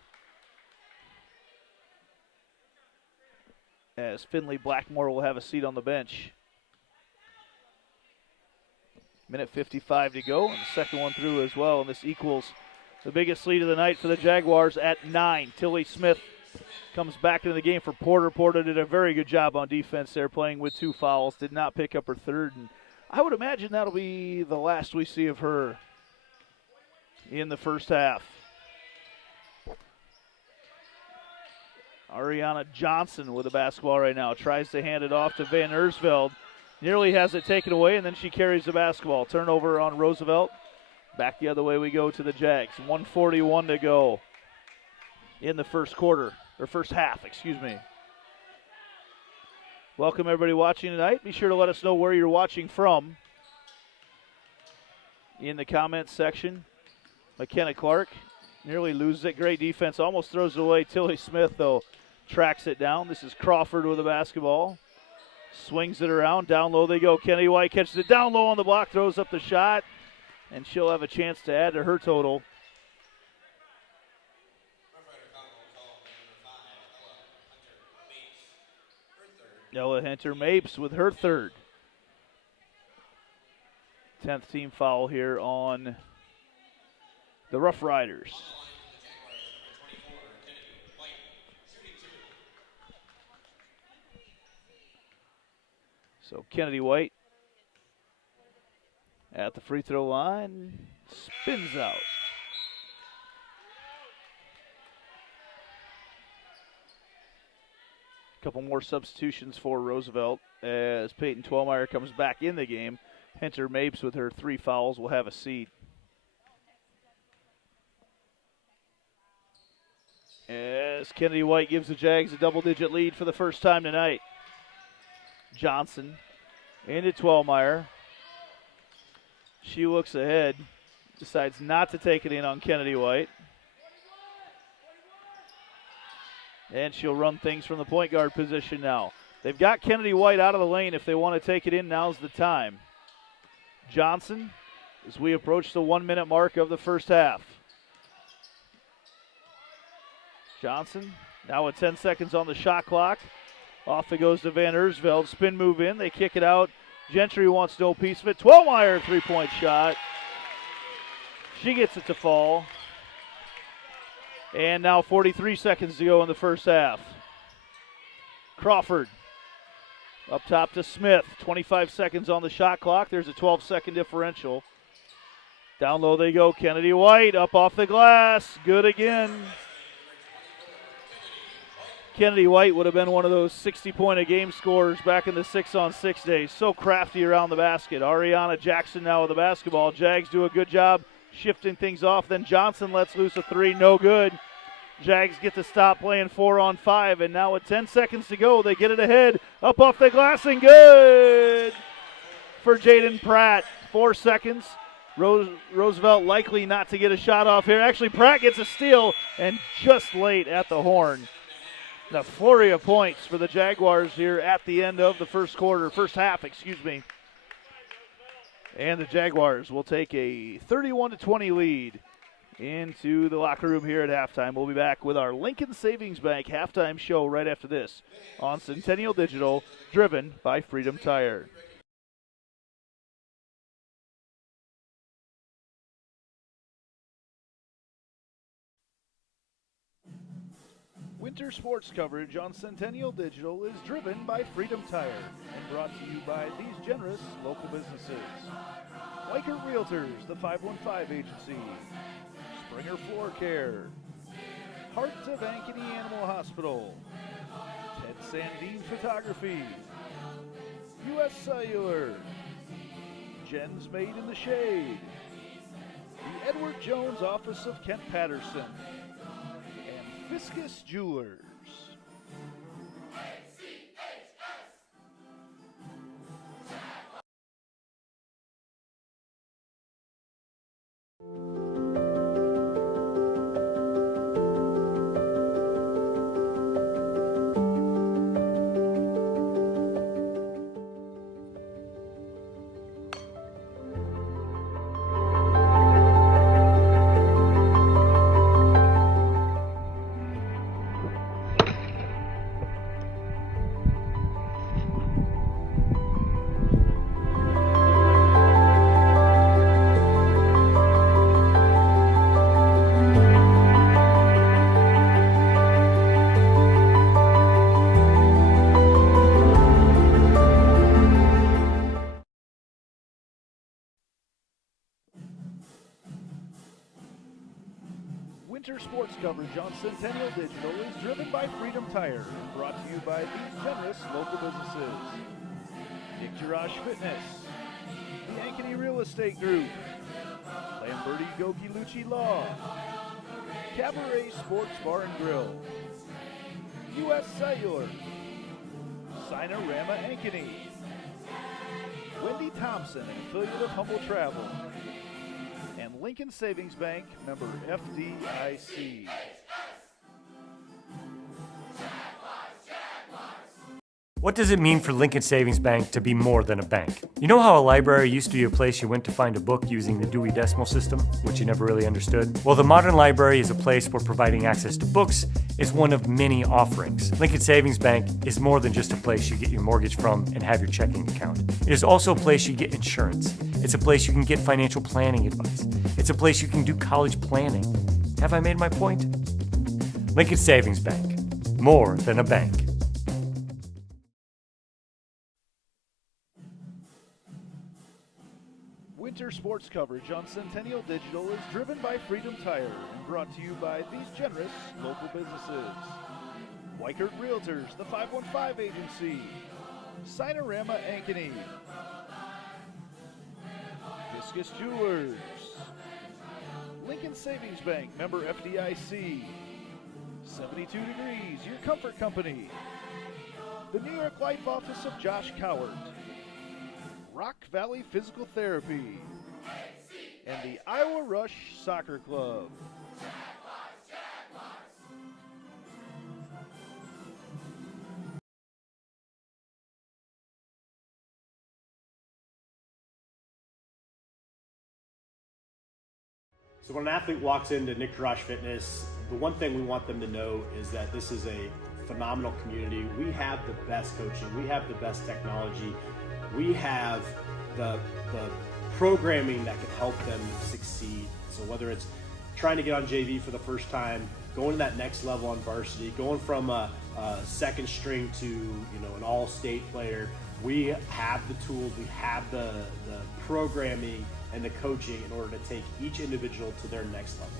as Finley Blackmore will have a seat on the bench. Minute 55 to go, and the second one through as well, and this equals the biggest lead of the night for the Jaguars at 9. Tilly Smith comes back into the game for Porter. Porter did a very good job on defense there, playing with 2 fouls, did not pick up her third, and I would imagine that'll be the last we see of her in the first half. Ariana Johnson with the basketball right now. Tries to hand it off to Van Ersveld. Nearly has it taken away, and then she carries the basketball. Turnover on Roosevelt. Back the other way we go to the Jags. 1:41 to go in the first quarter, or first half, excuse me. Welcome everybody watching tonight. Be sure to let us know where you're watching from in the comments section. McKenna Clark nearly loses it. Great defense. Almost throws it away. Tilly Smith, though, tracks it down. This is Crawford with the basketball. Swings it around. Down low they go. Kennedy White catches it down low on the block, throws up the shot, and she'll have a chance to add to her total. Ella Hunter-Mapes with her third. 10th team foul here on the Rough Riders. So Kennedy White at the free throw line, spins out. A couple more substitutions for Roosevelt as Peyton Twelmeyer comes back in the game. Hunter-Mapes with her 3 fouls will have a seat. As Kennedy White gives the Jags a double-digit lead for the first time tonight. Johnson into Twelmeyer. She looks ahead, decides not to take it in on Kennedy White. And she'll run things from the point guard position now. They've got Kennedy White out of the lane. If they want to take it in, now's the time. Johnson, as we approach the 1-minute mark of the first half. Johnson, now with 10 seconds on the shot clock. Off it goes to Van Arsveld. Spin move in. They kick it out. Gentry wants no piece of it. Twelmeyer, three-point shot. She gets it to fall. And now 43 seconds to go in the first half. Crawford up top to Smith. 25 seconds on the shot clock. There's a 12-second differential. Down low they go. Kennedy White up off the glass. Good again. Kennedy White would have been one of those 60-point-a-game scorers back in the 6-on-6 days. So crafty around the basket. Ariana Jackson now with the basketball. Jags do a good job shifting things off. Then Johnson lets loose a 3. No good. Jags get to stop playing 4-on-5. And now with 10 seconds to go, they get it ahead. Up off the glass and good for Jaden Pratt. 4 seconds. Roosevelt likely not to get a shot off here. Actually, Pratt gets a steal and just late at the horn. The flurry of points for the Jaguars here at the end of the first half. And the Jaguars will take a 31-20 lead into the locker room here at halftime. We'll be back with our Lincoln Savings Bank halftime show right after this on Centennial Digital, driven by Freedom Tire. Winter sports coverage on Centennial Digital is driven by Freedom Tire and brought to you by these generous local businesses. Weichert Realtors, the 515 Agency, Springer Floor Care, Heart of Ankeny Animal Hospital, Ted Sandine Photography, U.S. Cellular, Jen's Made in the Shade, the Edward Jones Office of Kent Patterson, Fiscus Jewelers. Winter sports coverage on Centennial Digital is driven by Freedom Tire and brought to you by these generous local businesses. Dick Garage Fitness, the Ankeny Real Estate Group, Lamberti Goki Lucci Law, Cabaret Sports Bar and Grill, U.S. Cellular, Sinorama Ankeny, Wendy Thompson, an affiliate of Humble Travel, and Lincoln Savings Bank, member FDIC. What does it mean for Lincoln Savings Bank to be more than a bank? You know how a library used to be a place you went to find a book using the Dewey Decimal System, which you never really understood? Well, the modern library is a place where providing access to books is one of many offerings. Lincoln Savings Bank is more than just a place you get your mortgage from and have your checking account. It is also a place you get insurance. It's a place you can get financial planning advice. It's a place you can do college planning. Have I made my point? Lincoln Savings Bank, more than a bank. Winter sports coverage on Centennial Digital is driven by Freedom Tire and brought to you by these generous local businesses. Weichert Realtors, the 515 Agency, Cinerama Ankeny, Discus Jewelers, Lincoln Savings Bank, member FDIC, 72 Degrees, your comfort company, the New York Life Office of Josh Cowart, Rock Valley Physical Therapy, and the Iowa Rush Soccer Club. So when an athlete walks into Nick Rush Fitness, the one thing we want them to know is that this is a phenomenal community. We have the best coaching. We have the best technology. We have the programming that can help them succeed. So whether it's trying to get on JV for the first time, going to that next level on varsity, going from a second string to an all-state player, we have the tools, we have the programming and the coaching in order to take each individual to their next level.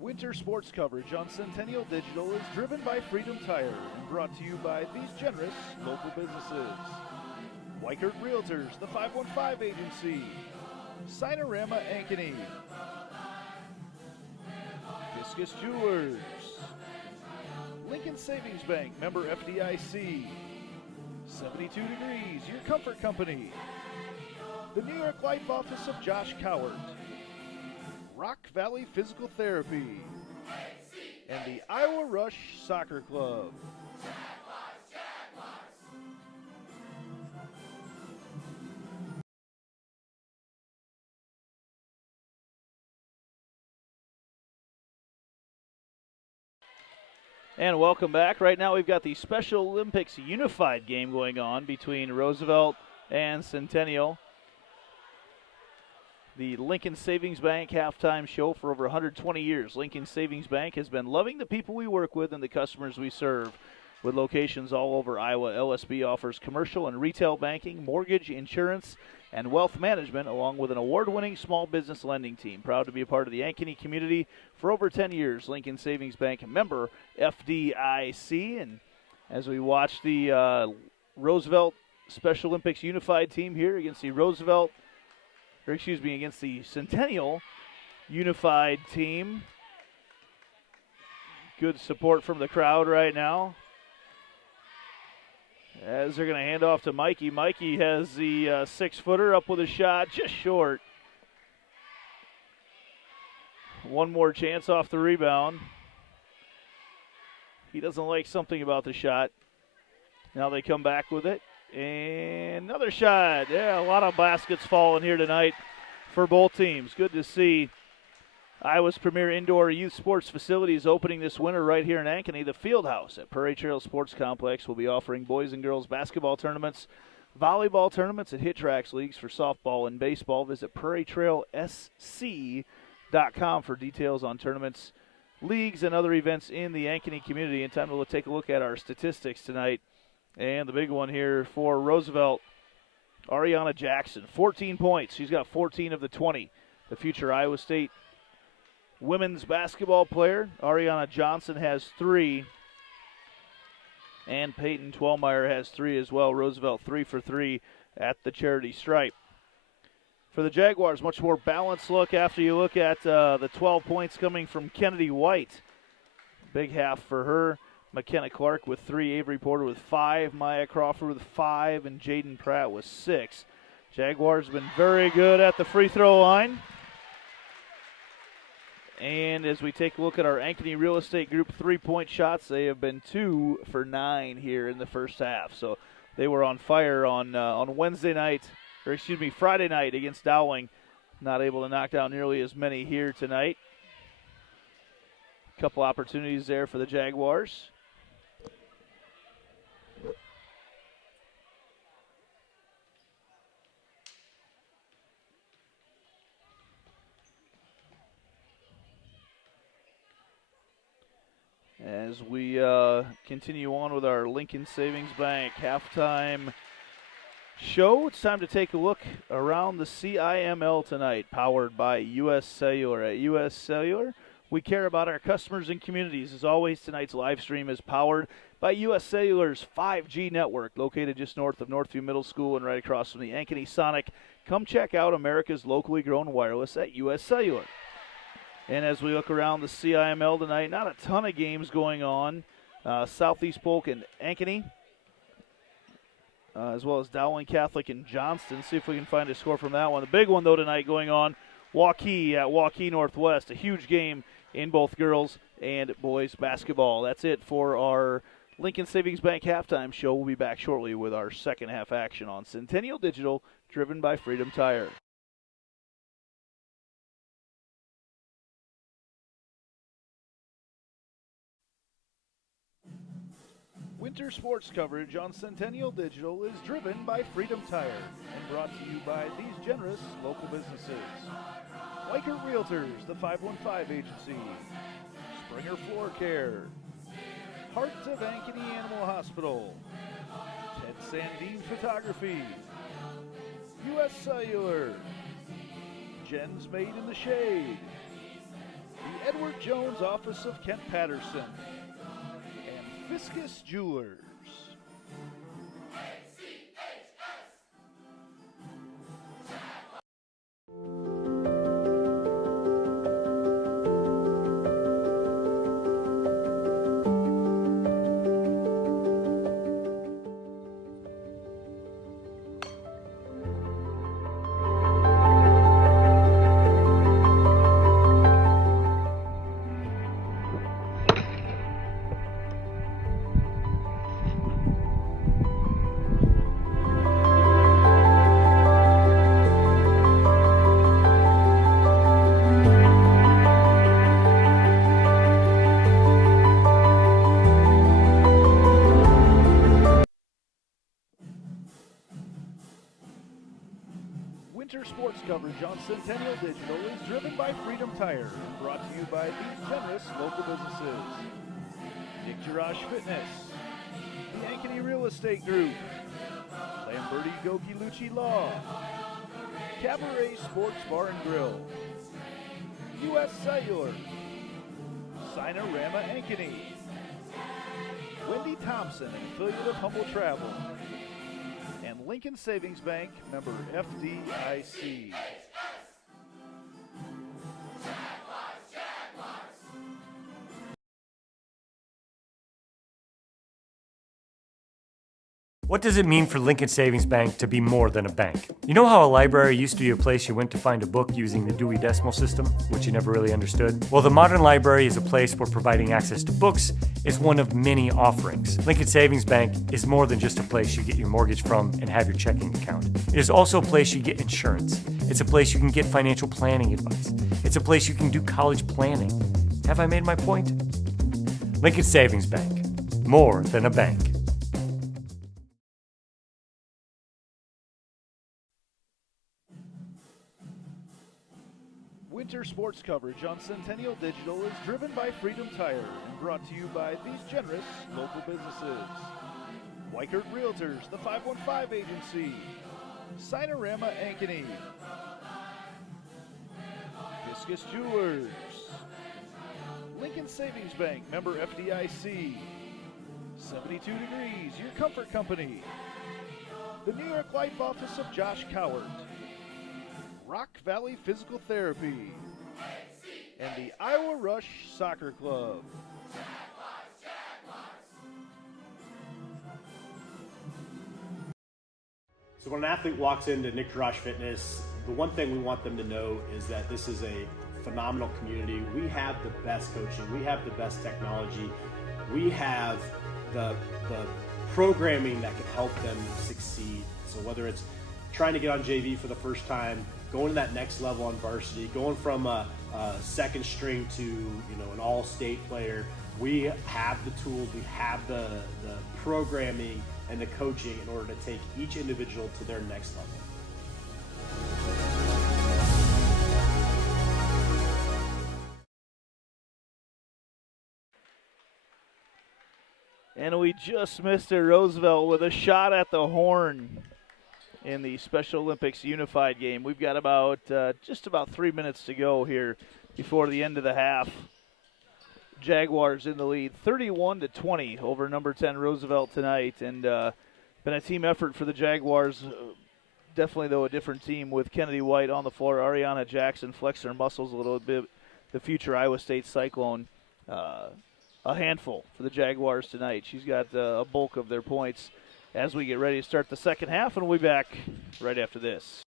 Winter sports coverage on Centennial Digital is driven by Freedom Tire and brought to you by these generous local businesses. Weichert Realtors, the 515 Agency, Cinerama Ankeny, Discus Jewelers, Lincoln Savings Bank, member FDIC, 72 Degrees, your comfort company, the New York Life Office of Josh Cowart, Rock Valley Physical Therapy, and the Iowa Rush Soccer Club. And welcome back. Right now we've got the Special Olympics Unified game going on between Roosevelt and Centennial. The Lincoln Savings Bank halftime show for over 120 years. Lincoln Savings Bank has been loving the people we work with and the customers we serve. With locations all over Iowa, LSB offers commercial and retail banking, mortgage, insurance, and wealth management, along with an award-winning small business lending team. Proud to be a part of the Ankeny community for over 10 years. Lincoln Savings Bank member FDIC. And as we watch the Roosevelt Special Olympics Unified team here against the against the Centennial Unified team. Good support from the crowd right now. As they're going to hand off to Mikey. Mikey has the 6-footer up with a shot, just short. One more chance off the rebound. He doesn't like something about the shot. Now they come back with it. And another shot. Yeah, a lot of baskets falling here tonight for both teams. Good to see Iowa's premier indoor youth sports facility is opening this winter right here in Ankeny. The Fieldhouse at Prairie Trail Sports Complex will be offering boys and girls basketball tournaments, volleyball tournaments, and hit tracks leagues for softball and baseball. Visit prairietrailsc.com for details on tournaments, leagues, and other events in the Ankeny community. And time to take a look at our statistics tonight. And the big one here for Roosevelt, Ariana Jackson, 14 points. She's got 14 of the 20. The future Iowa State women's basketball player, Ariana Johnson, has 3. And Peyton Twelmeyer has 3 as well. Roosevelt 3 for 3 at the charity stripe. For the Jaguars, much more balanced look after you look at the 12 points coming from Kennedy White. Big half for her. McKenna Clark with 3, Avery Porter with 5, Maya Crawford with 5, and Jaden Pratt with 6. Jaguars have been very good at the free throw line. And as we take a look at our Ankeny Real Estate Group 3-point shots, they have been 2 for 9 here in the first half. So they were on fire on Wednesday night, or excuse me, Friday night against Dowling. Not able to knock down nearly as many here tonight. A couple opportunities there for the Jaguars. As we continue on with our Lincoln Savings Bank halftime show, it's time to take a look around the CIML tonight, powered by U.S. Cellular. At U.S. Cellular, we care about our customers and communities. As always, tonight's live stream is powered by U.S. Cellular's 5G network, located just north of Northview Middle School and right across from the Ankeny Sonic. Come check out America's locally grown wireless at U.S. Cellular. And as we look around the CIML tonight, not a ton of games going on. Southeast Polk and Ankeny, as well as Dowling Catholic and Johnston. See if we can find a score from that one. The big one, though, tonight going on, Waukee at Waukee Northwest. A huge game in both girls and boys basketball. That's it for our Lincoln Savings Bank halftime show. We'll be back shortly with our second half action on Centennial Digital, driven by Freedom Tire. Winter sports coverage on Centennial Digital is driven by Freedom Tire and brought to you by these generous local businesses. Weichert Realtors, the 515 Agency, Springer Floor Care, Heart of Ankeny Animal Hospital, Ted Sandine Photography, U.S. Cellular, Jen's Made in the Shade, the Edward Jones Office of Kent Patterson, Fiscus Jewelers. Winter sports coverage on Centennial Digital is driven by Freedom Tire and brought to you by these generous local businesses. Dick Garage Fitness, the Ankeny Real Estate Group, Lamberti Goki Lucci Law, Cabaret Sports Bar and Grill, U.S. Cellular, Sinorama Ankeny, Wendy Thompson, an affiliate of Humble Travel, and Lincoln Savings Bank, member FDIC. What does it mean for Lincoln Savings Bank to be more than a bank? You know how a library used to be a place you went to find a book using the Dewey Decimal System, which you never really understood? Well, the modern library is a place where providing access to books is one of many offerings. Lincoln Savings Bank is more than just a place you get your mortgage from and have your checking account. It is also a place you get insurance. It's a place you can get financial planning advice. It's a place you can do college planning. Have I made my point? Lincoln Savings Bank, more than a bank. Winter sports coverage on Centennial Digital is driven by Freedom Tire and brought to you by these generous local businesses. Weichert Realtors, the 515 Agency, Sinorama Ankeny, Fiscus Jewelers, Lincoln Savings Bank, member FDIC, 72 Degrees, your comfort company, the New York Life Office of Josh Cowart, Rock Valley Physical Therapy, and the Iowa Rush Soccer Club. So when an athlete walks into Nick Drosh Fitness, the one thing we want them to know is that this is a phenomenal community. We have the best coaching. We have the best technology. We have the programming that can help them succeed. So whether it's trying to get on JV for the first time, going to that next level on varsity, going from a second string to an all-state player, we have the tools, we have the programming and the coaching in order to take each individual to their next level. And we just missed it, Roosevelt with a shot at the horn in the Special Olympics Unified game. We've got about just about 3 minutes to go here before the end of the half. Jaguars in the lead, 31-20 over number 10 Roosevelt tonight, and been a team effort for the Jaguars. Definitely, though, a different team with Kennedy White on the floor. Ariana Jackson flexed her muscles a little bit. The future Iowa State Cyclone, a handful for the Jaguars tonight. She's got a bulk of their points as we get ready to start the second half, and we'll be back right after this.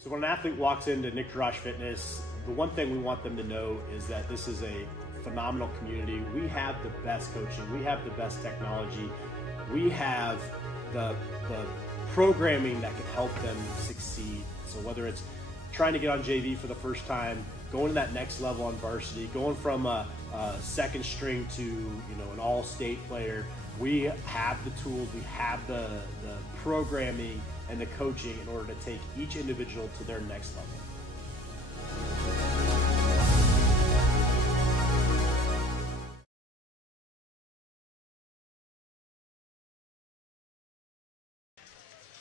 So when an athlete walks into Nick Drosh Fitness, the one thing we want them to know is that this is a phenomenal community. We have the best coaching. We have the best technology. We have the programming that can help them succeed. So whether it's trying to get on JV for the first time, going to that next level on varsity, going from a second string to an all-state player, we have the tools, we have the programming and the coaching in order to take each individual to their next level.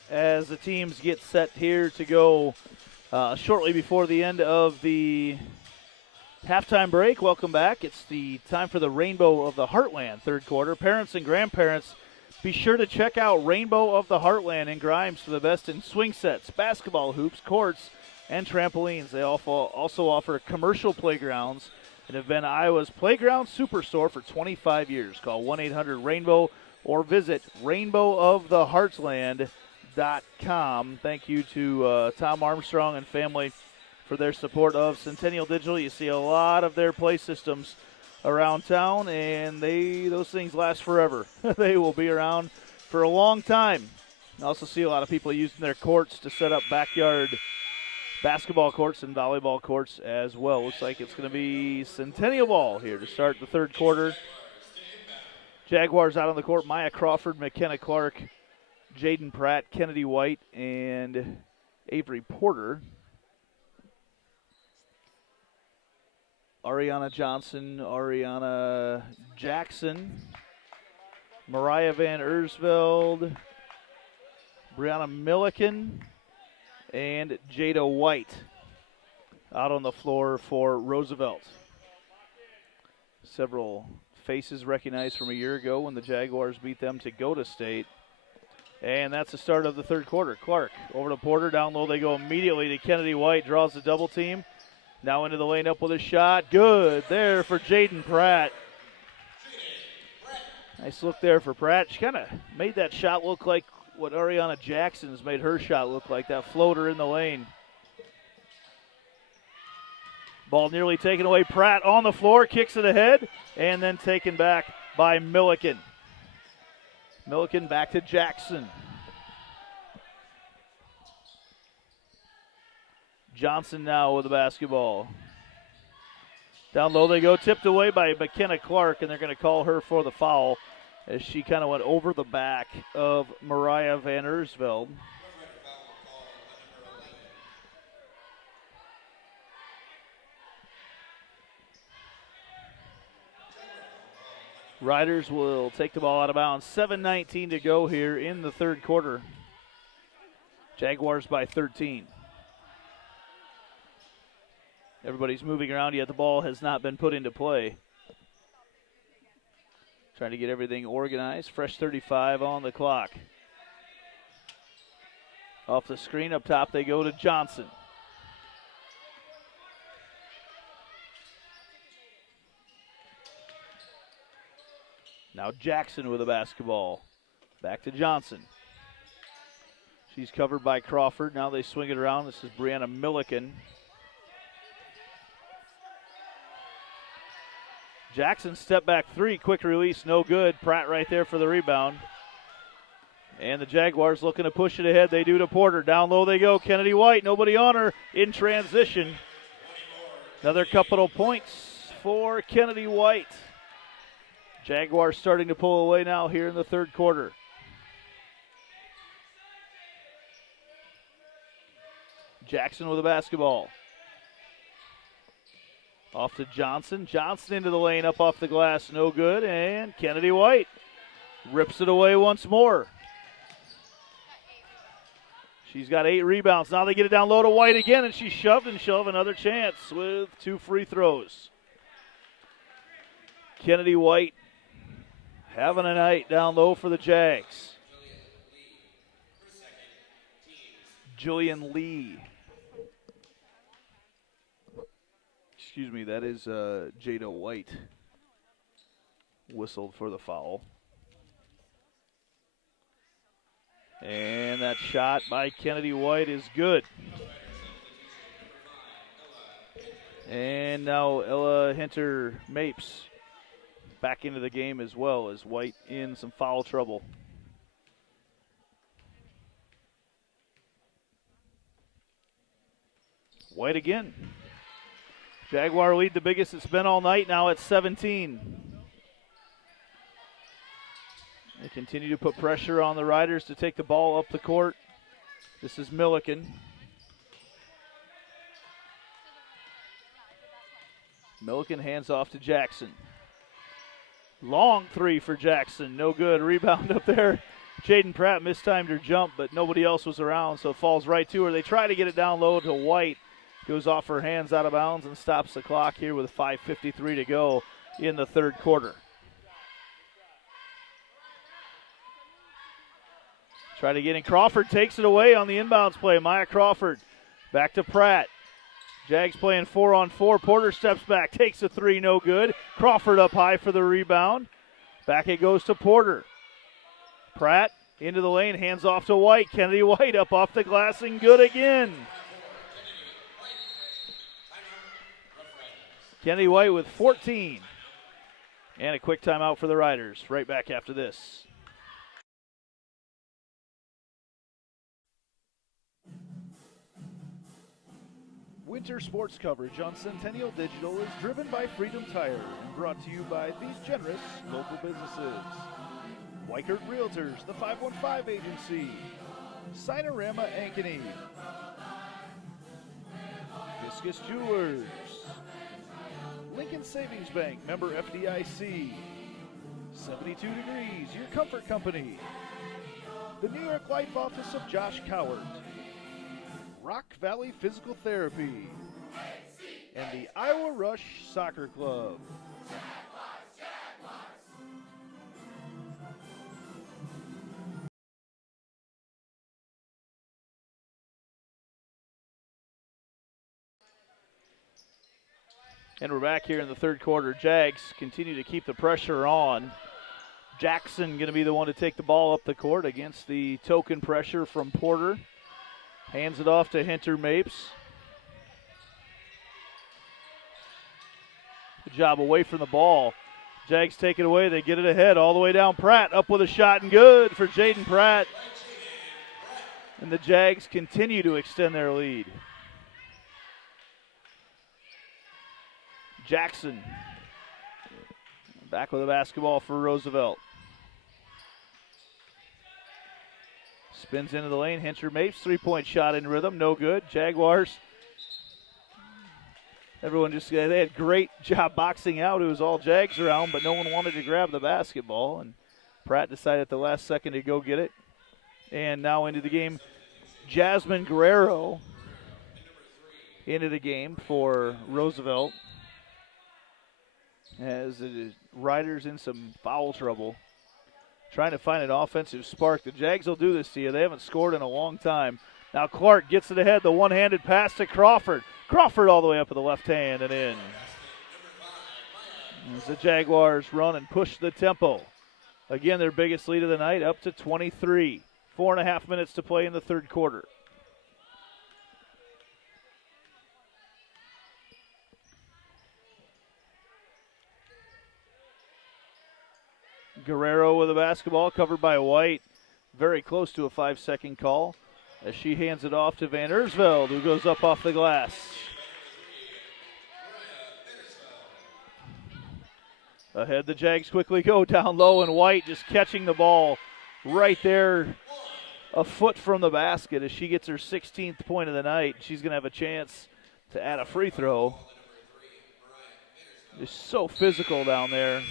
As the teams get set here to go shortly before the end of the halftime break, welcome back. It's the time for the Rainbow of the Heartland third quarter. Parents and grandparents, be sure to check out Rainbow of the Heartland in Grimes for the best in swing sets, basketball hoops, courts, and trampolines. They also offer commercial playgrounds and have been Iowa's playground superstore for 25 years. Call 1-800-RAINBOW or visit rainbowoftheheartland.com. Thank you to Tom Armstrong and family for their support of Centennial Digital. You see a lot of their play systems around town, and those things last forever. They will be around for a long time. I also see a lot of people using their courts to set up backyard basketball courts and volleyball courts as well. Looks like it's going to be Centennial ball here to start the third quarter. Jaguars out on the court, Maya Crawford, McKenna Clark, Jaden Pratt, Kennedy White, and Avery Porter. Ariana Johnson, Ariana Jackson, Mariah Van Ersveld, Brianna Milliken, and Jada White out on the floor for Roosevelt. Several faces recognized from a year ago when the Jaguars beat them to go to state. And that's the start of the third quarter. Clark over to Porter, down low they go immediately to Kennedy White, draws the double team. Now into the lane up with a shot. Good there for Jaden Pratt. Nice look there for Pratt. She kind of made that shot look like what Ariana Jackson's made her shot look like, that floater in the lane. Ball nearly taken away. Pratt on the floor, kicks it ahead, and then taken back by Milliken. Milliken back to Jackson. Johnson now with the basketball. Down low they go, tipped away by McKenna Clark, and they're going to call her for the foul as she kind of went over the back of Mariah Van Ersveld. Riders will take the ball out of bounds. 7:19 to go here in the third quarter. Jaguars by 13. Everybody's moving around, yet the ball has not been put into play. Trying to get everything organized. Fresh 35 on the clock. Off the screen up top, they go to Johnson. Now Jackson with the basketball. Back to Johnson. She's covered by Crawford. Now they swing it around. This is Brianna Milliken. Jackson step back three, quick release, no good. Pratt right there for the rebound. And the Jaguars looking to push it ahead. They do to Porter. Down low they go. Kennedy White, nobody on her in transition. Another couple of points for Kennedy White. Jaguars starting to pull away now here in the third quarter. Jackson with the basketball. Off to Johnson. Johnson into the lane, up off the glass, no good. And Kennedy White rips it away once more. She's got 8 rebounds. Now they get it down low to White again, and she's shoved and she'll have another chance with 2 free throws. Kennedy White having a night down low for the Jags. Jillian Lee. Excuse me, that is Jada White whistled for the foul. And that shot by Kennedy White is good. And now Ella Hinter-Mapes back into the game as well, as White in some foul trouble. White again. Jaguar lead, the biggest it's been all night, now at 17. They continue to put pressure on the Riders to take the ball up the court. This is Milliken. Milliken hands off to Jackson. Long three for Jackson, no good. Rebound up there. Jaden Pratt mistimed her jump, but nobody else was around, so it falls right to her. They try to get it down low to White. Goes off her hands out of bounds and stops the clock here with 5:53 to go in the third quarter. Try to get in. Crawford takes it away on the inbounds play. Maya Crawford back to Pratt. Jags playing 4-on-4. Porter steps back, takes a three, no good. Crawford up high for the rebound. Back it goes to Porter. Pratt into the lane, hands off to White. Kennedy White up off the glass and good again. Kennedy White with 14. And a quick timeout for the Riders. Right back after this. Winter sports coverage on Centennial Digital is driven by Freedom Tire and brought to you by these generous local businesses. Weichert Realtors, the 515 Agency, Cinerama Ankeny, Viscus Jewelers, Lincoln Savings Bank, member FDIC, 72 Degrees, your comfort company, the New York Life Office of Josh Cowart, Rock Valley Physical Therapy, and the Iowa Rush Soccer Club. And we're back here in the third quarter. Jags continue to keep the pressure on. Jackson going to be the one to take the ball up the court against the token pressure from Porter. Hands it off to Hinter-Mapes. Good job away from the ball. Jags take it away. They get it ahead all the way down. Pratt up with a shot and good for Jaden Pratt. And the Jags continue to extend their lead. Jackson back with the basketball for Roosevelt. Spins into the lane. Hincher Mapes, three-point shot in rhythm, no good. Jaguars, everyone just, they had great job boxing out. It was all Jags around, but no one wanted to grab the basketball, and Pratt decided at the last second to go get it. And now into the game, Jasmine Guerrero into the game for Roosevelt, as the Riders in some foul trouble, trying to find an offensive spark. The Jags will do this to you. They haven't scored in a long time. Now Clark gets it ahead, the one-handed pass to Crawford. Crawford all the way up with the left hand and in. As the Jaguars run and push the tempo. Again, their biggest lead of the night, up to 23. 4.5 minutes to play in the third quarter. Guerrero with the basketball, covered by White. Very close to a 5-second call as she hands it off to Van Ersveld, who goes up off the glass. Ahead, the Jags quickly go down low, and White just catching the ball right there, a foot from the basket, as she gets her 16th point of the night. She's going to have a chance to add a free throw. Just so physical down there.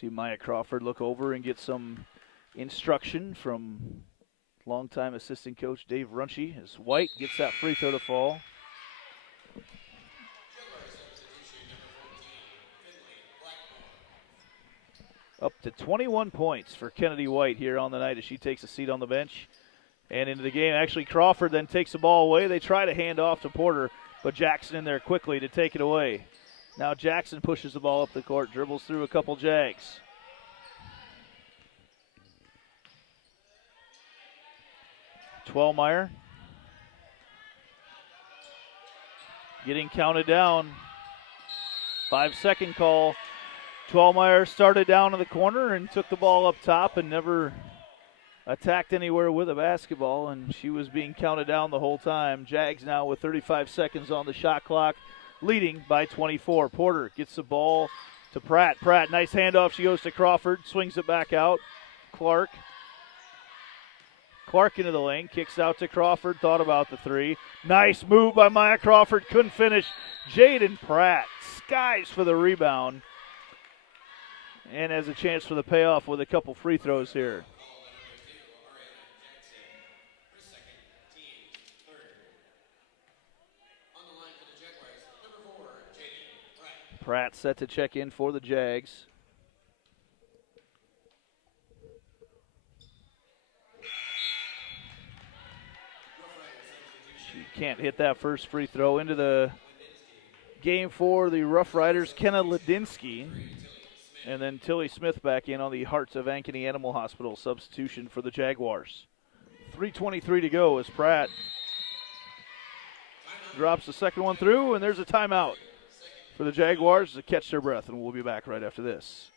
See Maya Crawford look over and get some instruction from longtime assistant coach Dave Runchie as White gets that free throw to fall. Up to 21 points for Kennedy White here on the night as she takes a seat on the bench. And into the game, actually Crawford then takes the ball away. They try to hand off to Porter, but Jackson in there quickly to take it away. Now Jackson pushes the ball up the court, dribbles through a couple Jags. Twelmeyer getting counted down. 5-second call. Twelmeyer started down in the corner and took the ball up top and never attacked anywhere with a basketball, and she was being counted down the whole time. Jags now with 35 seconds on the shot clock, leading by 24. Porter gets the ball to Pratt. Pratt, nice handoff. She goes to Crawford, swings it back out. Clark into the lane, kicks out to Crawford, thought about the three. Nice move by Maya Crawford, couldn't finish. Jaden Pratt skies for the rebound and has a chance for the payoff with a couple free throws here. Pratt set to check in for the Jags. She can't hit that first free throw. Into the game for the Rough Riders, Kenna Ladinsky. And then Tilly Smith back in on the Hearts of Ankeny Animal Hospital substitution for the Jaguars. 3:23 to go as Pratt drops the second one through, and there's a timeout for the Jaguars to catch their breath, and we'll be back right after this.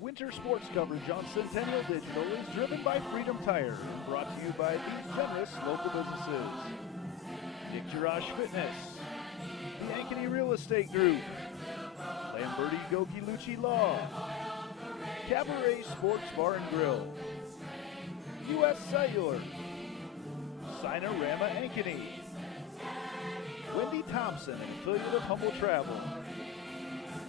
Winter sports coverage on Centennial Digital is driven by Freedom Tire and brought to you by these generous local businesses: Dick Garage Fitness, the Ankeny Real Estate Group, Lamberti Goki Lucci Law, Cabaret Sports Bar and Grill, U.S. Cellular, Sinorama Ankeny, Wendy Thompson, affiliate of Humble Travel,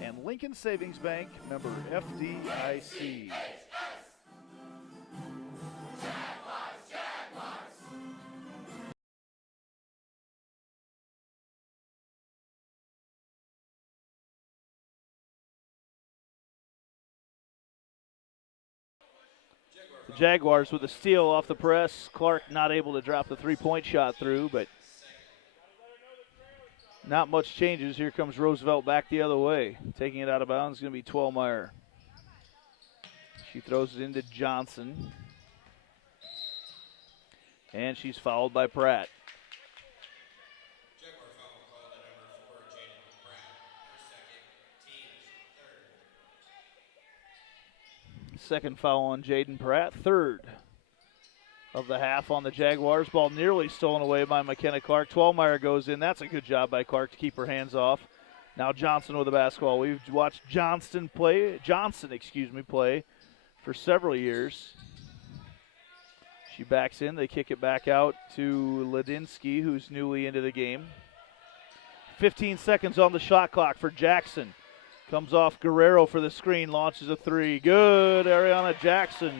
and Lincoln Savings Bank, member FDIC. The Jaguars with a steal off the press. Clark not able to drop the three-point shot through, but not much changes. Here comes Roosevelt back the other way. Taking it out of bounds is going to be Twelmeyer. She throws it into Johnson. And she's fouled by Pratt. Second foul on Jaden Pratt. Third of the half on the Jaguars. Ball nearly stolen away by McKenna Clark. Twelmeyer goes in. That's a good job by Clark to keep her hands off. Now Johnson with the basketball. We've watched Johnson play for several years. She backs in. They kick it back out to Ladinsky, who's newly into the game. 15 seconds on the shot clock for Jackson. Comes off Guerrero for the screen, launches a three. Good, Ariana Jackson.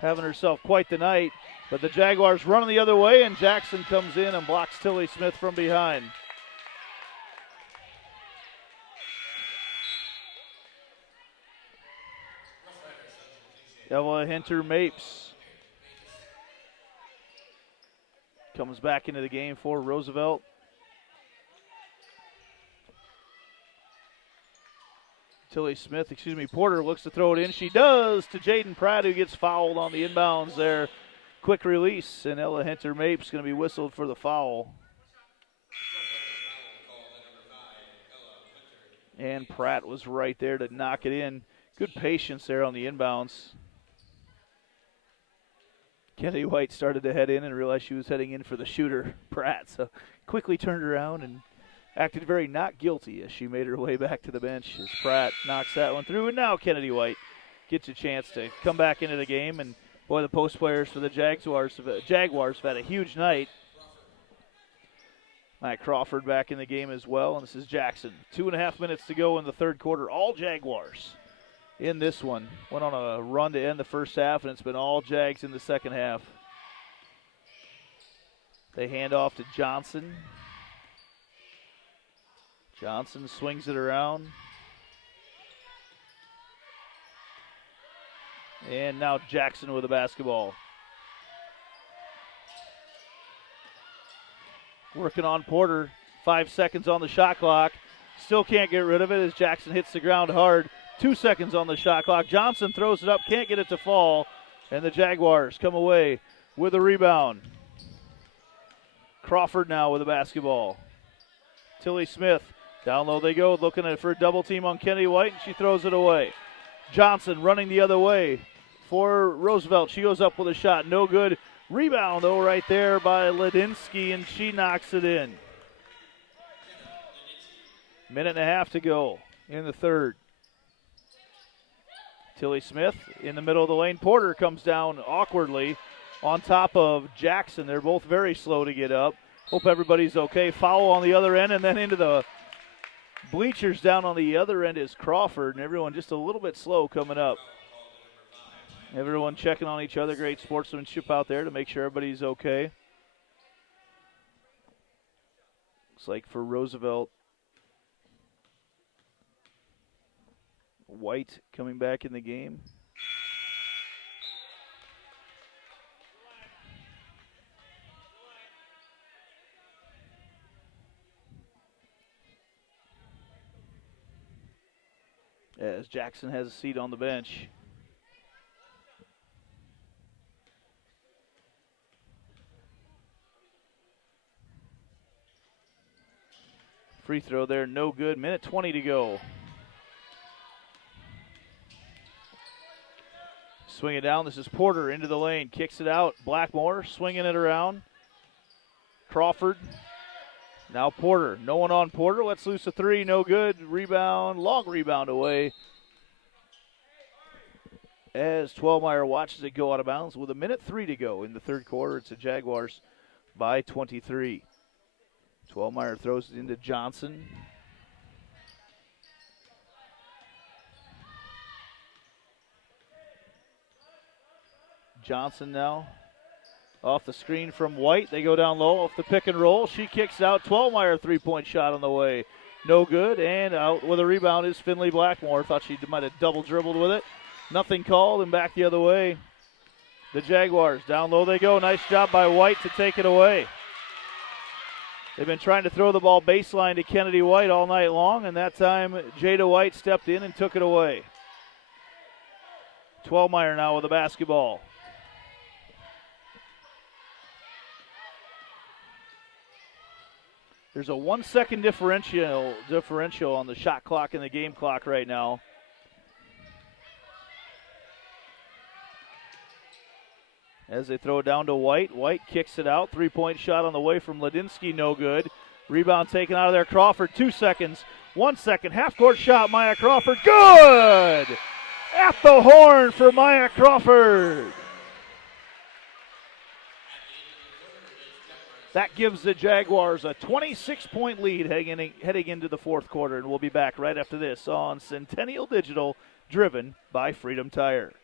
Having herself quite the night, but the Jaguars running the other way, and Jackson comes in and blocks Tilly Smith from behind. Ella Hinter-Mapes comes back into the game for Roosevelt. Porter looks to throw it in. She does to Jaden Pratt, who gets fouled on the inbounds there. Quick release, and Ella Hinter-Mapes going to be whistled for the foul. And Pratt was right there to knock it in. Good patience there on the inbounds. Kennedy White started to head in and realized she was heading in for the shooter, Pratt, so quickly turned around and acted very not guilty as she made her way back to the bench as Pratt knocks that one through. And now Kennedy White gets a chance to come back into the game. And, boy, the post players for the Jaguars have had a huge night. Matt Crawford back in the game as well, and this is Jackson. 2.5 minutes to go in the third quarter. All Jaguars in this one. Went on a run to end the first half, and it's been all Jags in the second half. They hand off to Johnson. Johnson swings it around. And now Jackson with the basketball. Working on Porter. 5 seconds on the shot clock. Still can't get rid of it as Jackson hits the ground hard. 2 seconds on the shot clock. Johnson throws it up, can't get it to fall. And the Jaguars come away with a rebound. Crawford now with the basketball. Tilly Smith, down low they go, looking for a double team on Kennedy White, and she throws it away. Johnson running the other way for Roosevelt. She goes up with a shot, no good. Rebound, though, right there by Ladinsky, and she knocks it in. Minute and a half to go in the third. Tilly Smith in the middle of the lane. Porter comes down awkwardly on top of Jackson. They're both very slow to get up. Hope everybody's okay. Foul on the other end, and then into the bleachers down on the other end is Crawford, and everyone just a little bit slow coming up. Everyone checking on each other. Great sportsmanship out there to make sure everybody's okay. Looks like for Roosevelt, White coming back in the game. As Jackson has a seat on the bench. Free throw there, no good. Minute 20 to go. Swing it down. This is Porter into the lane. Kicks it out. Blackmore swinging it around. Crawford. Now Porter. No one on Porter. Lets loose a three. No good. Rebound. Long rebound away. As Twelmeyer watches it go out of bounds with 1:03 to go in the third quarter. It's the Jaguars by 23. Twelmeyer throws it into Johnson. Johnson now off the screen from White. They go down low off the pick and roll. She kicks out. Twelmeyer three-point shot on the way. No good. And out with a rebound is Finley Blackmore. Thought she might have double dribbled with it. Nothing called, and back the other way. The Jaguars down low they go. Nice job by White to take it away. They've been trying to throw the ball baseline to Kennedy White all night long, and that time Jada White stepped in and took it away. Twelmeyer now with the basketball. There's a 1 second differential on the shot clock and the game clock right now. as they throw it down to White. White kicks it out. Three-point shot on the way from Ladinsky, no good. Rebound taken out of there. Crawford, 2 seconds. 1 second. Half-court shot, Maya Crawford. Good! At the horn for Maya Crawford. That gives the Jaguars a 26-point lead heading into the fourth quarter, and we'll be back right after this on Centennial Digital, driven by Freedom Tire.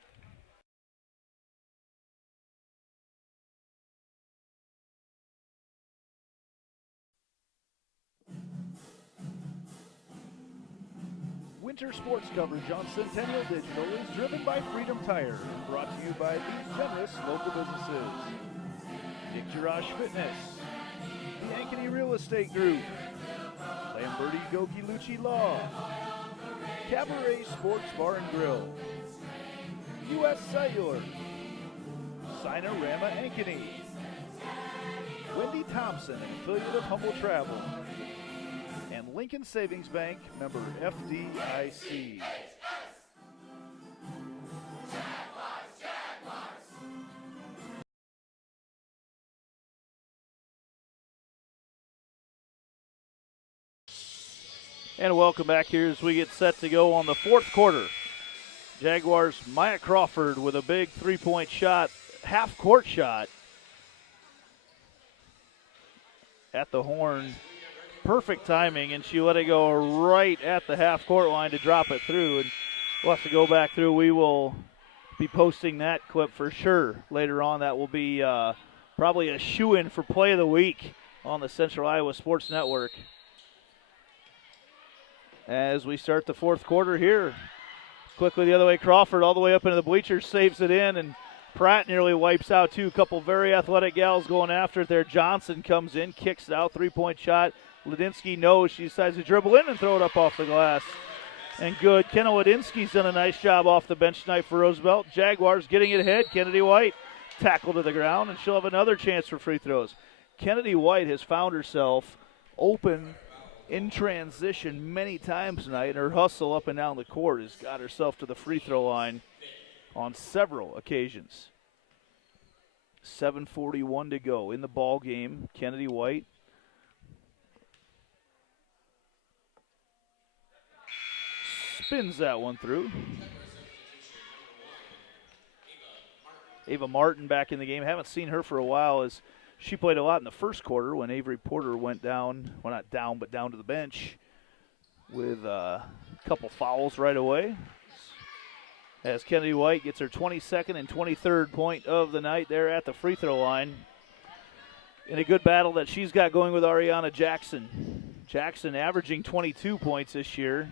Winter sports coverage on Centennial Digital is driven by Freedom Tire and brought to you by these generous local businesses. Dick Garage Fitness, the Ankeny Real Estate Group, Lamberti Goki Lucci Law, Cabaret Sports Bar and Grill, U.S. Cellular, Sinorama Ankeny, Wendy Thompson, an affiliate of Humble Travel, and Lincoln Savings Bank, member FDIC. And welcome back here as we get set to go on the fourth quarter. Jaguars, Maya Crawford with a big three-point shot, half-court shot at the horn. Perfect timing, and she let it go right at the half-court line to drop it through. And we'll have to go back through. We will be posting that clip for sure later on. That will be probably a shoo-in for Play of the Week on the Central Iowa Sports Network. As we start the fourth quarter here. Quickly the other way, Crawford all the way up into the bleachers, saves it in, and Pratt nearly wipes out too. A couple very athletic gals going after it there. Johnson comes in, kicks it out, three-point shot. Ladinsky knows, she decides to dribble in and throw it up off the glass. And good. Kenna Ladinsky's done a nice job off the bench tonight for Roosevelt. Jaguars getting it ahead. Kennedy White tackled to the ground, and she'll have another chance for free throws. Kennedy White has found herself open in transition many times tonight, and her hustle up and down the court has got herself to the free throw line on several occasions. 7:41 to go in the ball game. Kennedy White spins that one through. Ava Martin back in the game. Haven't seen her for a while, as she played a lot in the first quarter when Avery Porter went down, well, not down, but down to the bench with a couple fouls right away. As Kennedy White gets her 22nd and 23rd point of the night there at the free throw line. In a good battle that she's got going with Ariana Jackson. Jackson averaging 22 points this year.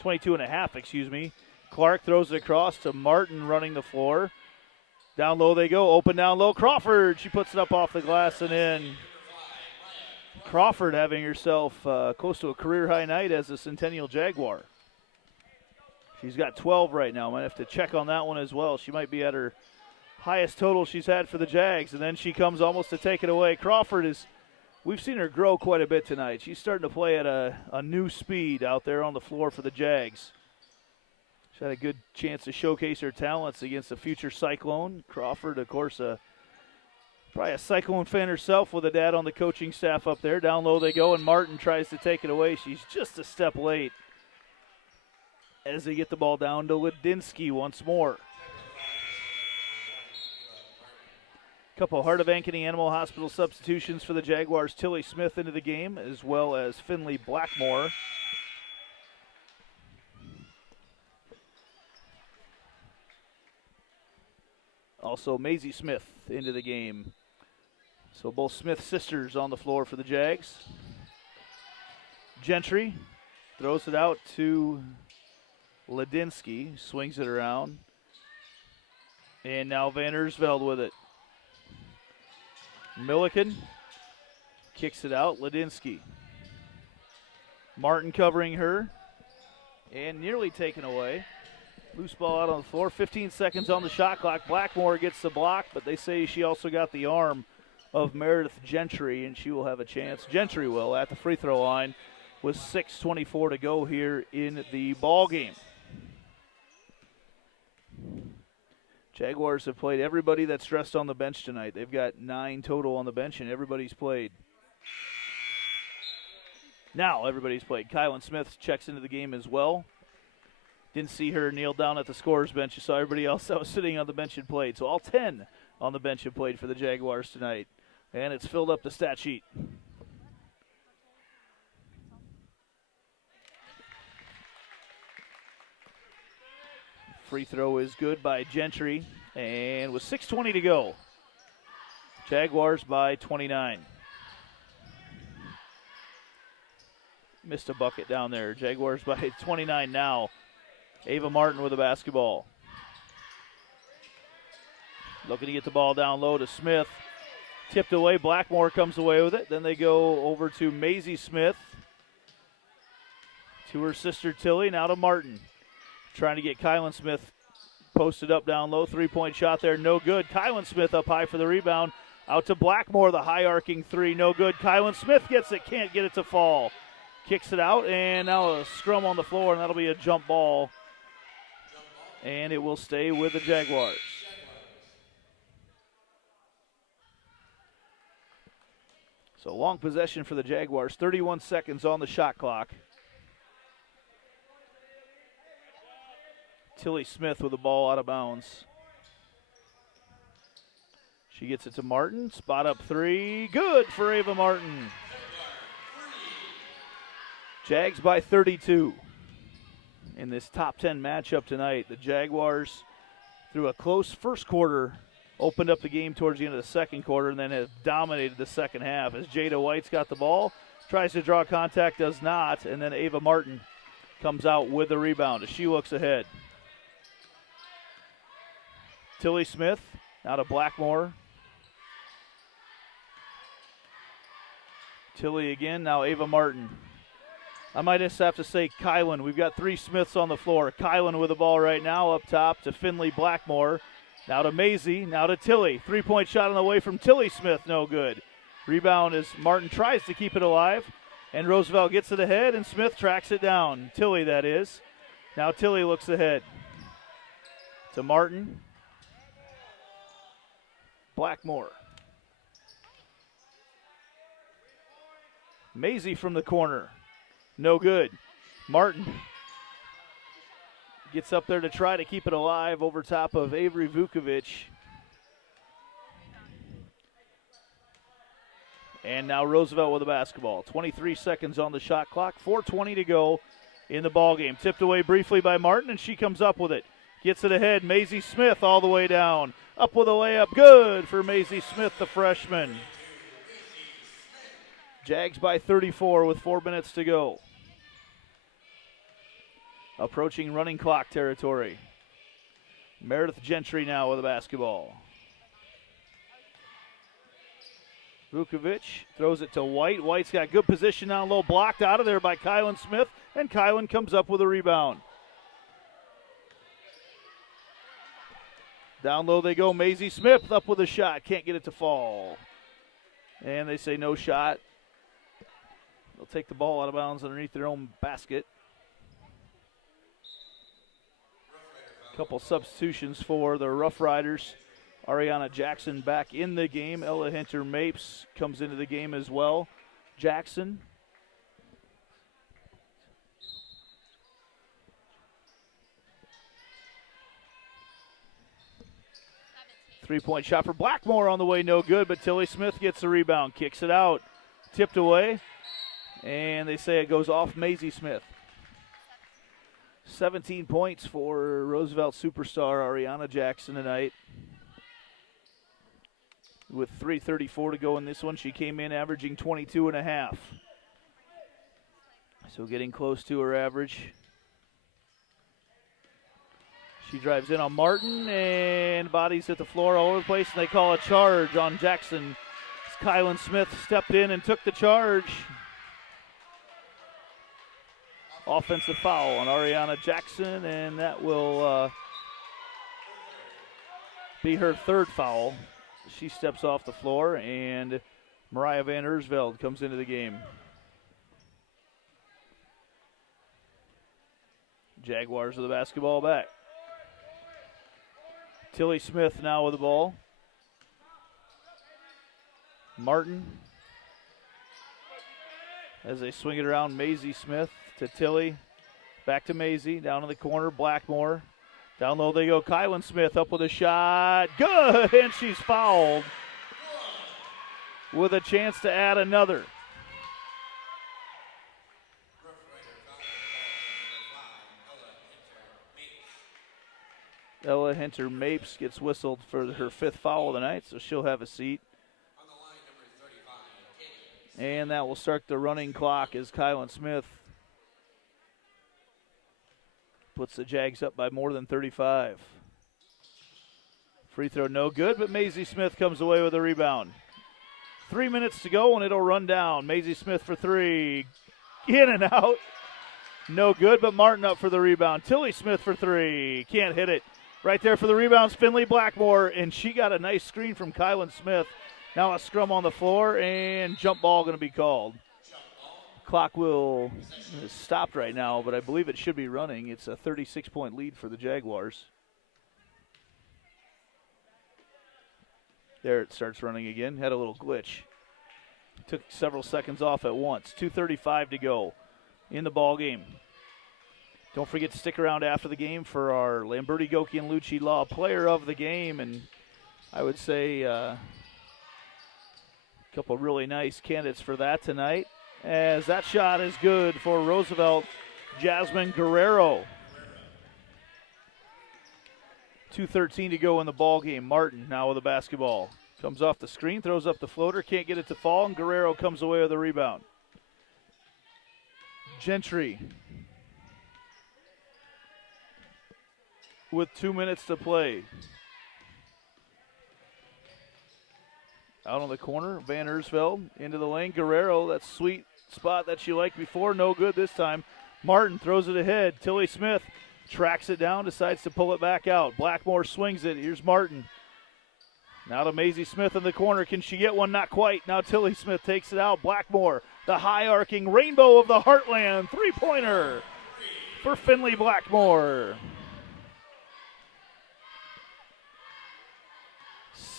22 and a half, excuse me. Clark throws it across to Martin running the floor. Down low they go, open down low. Crawford, she puts it up off the glass and in. Crawford having herself close to a career-high night as a Centennial Jaguar. She's got 12 right now. Might have to check on that one as well. She might be at her highest total she's had for the Jags, and then she comes almost to take it away. Crawford is, we've seen her grow quite a bit tonight. She's starting to play at a new speed out there on the floor for the Jags. She's had a good chance to showcase her talents against a future Cyclone. Crawford, of course, probably a Cyclone fan herself with a dad on the coaching staff up there. Down low they go, and Martin tries to take it away. She's just a step late as they get the ball down to Ladinsky once more. Couple Heart of Ankeny Animal Hospital substitutions for the Jaguars. Tilly Smith into the game, as well as Finley Blackmore. Also, Maisie Smith into the game. So both Smith sisters on the floor for the Jags. Gentry throws it out to Ladinsky, swings it around. And now Van Ersveld with it. Milliken kicks it out, Ladinsky. Martin covering her and nearly taken away. Loose ball out on the floor, 15 seconds on the shot clock. Blackmore gets the block, but they say she also got the arm of Meredith Gentry, and she will have a chance. Gentry will at the free throw line with 6:24 to go here in the ball game. Jaguars have played everybody that's dressed on the bench tonight. They've got 9 total on the bench, and everybody's played. Now everybody's played. Kylan Smith checks into the game as well. Didn't see her kneel down at the scorer's bench. You saw everybody else that was sitting on the bench and played. So all 10 on the bench have played for the Jaguars tonight. And it's filled up the stat sheet. Free throw is good by Gentry. And with 6:20 to go, Jaguars by 29. Missed a bucket down there. Jaguars by 29 now. Ava Martin with the basketball. Looking to get the ball down low to Smith. Tipped away. Blackmore comes away with it. Then they go over to Maisie Smith. To her sister Tilly. Now to Martin. Trying to get Kylan Smith posted up down low. 3-point shot there. No good. Kylan Smith up high for the rebound. Out to Blackmore. The high arcing three. No good. Kylan Smith gets it. Can't get it to fall. Kicks it out. And now a scrum on the floor. And that'll be a jump ball. And it will stay with the Jaguars. So long possession for the Jaguars. 31 seconds on the shot clock. Tilly Smith with the ball out of bounds. She gets it to Martin. Spot up three. Good for Ava Martin. Jags by 32. In this top 10 matchup tonight, the Jaguars, through a close first quarter, opened up the game towards the end of the second quarter and then have dominated the second half. As Jada White's got the ball, tries to draw contact, does not, and then Ava Martin comes out with the rebound as she looks ahead. Tilly Smith, now to Blackmore. Tilly again, now Ava Martin. I might just have to say Kylan. We've got 3 Smiths on the floor. Kylan with the ball right now up top to Finley Blackmore. Now to Maisie, now to Tilly. 3-point shot on the way from Tilly Smith, no good. Rebound as Martin tries to keep it alive. And Roosevelt gets it ahead, and Smith tracks it down. Tilly, that is. Now Tilly looks ahead. To Martin. Blackmore. Maisie from the corner. No good. Martin gets up there to try to keep it alive over top of Avery Vukovic. And now Roosevelt with the basketball. 23 seconds on the shot clock. 4:20 to go in the ballgame. Tipped away briefly by Martin, and she comes up with it. Gets it ahead. Maisie Smith all the way down. Up with a layup. Good for Maisie Smith, the freshman. Jags by 34 with 4 minutes to go. Approaching running clock territory. Meredith Gentry now with the basketball. Vukovic throws it to White. White's got good position down low. Blocked out of there by Kylan Smith. And Kylan comes up with a rebound. Down low they go. Maisie Smith up with a shot. Can't get it to fall. And they say no shot. They'll take the ball out of bounds underneath their own basket. Couple substitutions for the Rough Riders. Ariana Jackson back in the game. Ella Hinter-Mapes comes into the game as well. Jackson. Three-point shot for Blackmore on the way, no good, but Tilly Smith gets the rebound, kicks it out, tipped away, and they say it goes off Maisie Smith. 17 points for Roosevelt superstar Ariana Jackson tonight. With 3:34 to go in this one, she came in averaging 22.5. So getting close to her average. She drives in on Martin and bodies at the floor all over the place, and they call a charge on Jackson. Kylan Smith stepped in and took the charge. Offensive foul on Ariana Jackson, and that will be her third foul. She steps off the floor, and Mariah Van Ersveld comes into the game. Jaguars with the basketball back. Tilly Smith now with the ball. Martin as they swing it around. Maisie Smith to Tilly. Back to Maisie. Down in the corner. Blackmore. Down low they go. Kylan Smith up with a shot. Good! And she's fouled with a chance to add another. Ella Hinter Mapes gets whistled for her 5th foul of the night, so she'll have a seat. And that will start the running clock as Kylan Smith puts the Jags up by more than 35. Free throw no good, but Maisie Smith comes away with a rebound. 3 minutes to go, and it'll run down. Maisie Smith for 3. In and out. No good, but Martin up for the rebound. Tilly Smith for 3. Can't hit it. Right there for the rebounds, Finley Blackmore, and she got a nice screen from Kylan Smith. Now a scrum on the floor, and jump ball going to be called. Clock will is stopped right now, but I believe it should be running. It's a 36-point lead for the Jaguars. There it starts running again. Had a little glitch. Took several seconds off at once. 2:35 to go in the ball game. Don't forget to stick around after the game for our Lamberti, Goki, and Lucci Law Player of the Game. And I would say a couple really nice candidates for that tonight, as that shot is good for Roosevelt, Jasmine Guerrero. 2:13 to go in the ball game. Martin now with the basketball. Comes off the screen, throws up the floater, can't get it to fall, and Guerrero comes away with a rebound. Gentry with 2 minutes to play. Out on the corner, Van Ersveld into the lane. Guerrero, that sweet spot that she liked before, no good this time. Martin throws it ahead. Tilly Smith tracks it down, decides to pull it back out. Blackmore swings it. Here's Martin. Now to Maisie Smith in the corner. Can she get one? Not quite. Now Tilly Smith takes it out. Blackmore, the high-arcing rainbow of the Heartland. Three-pointer for Finley Blackmore.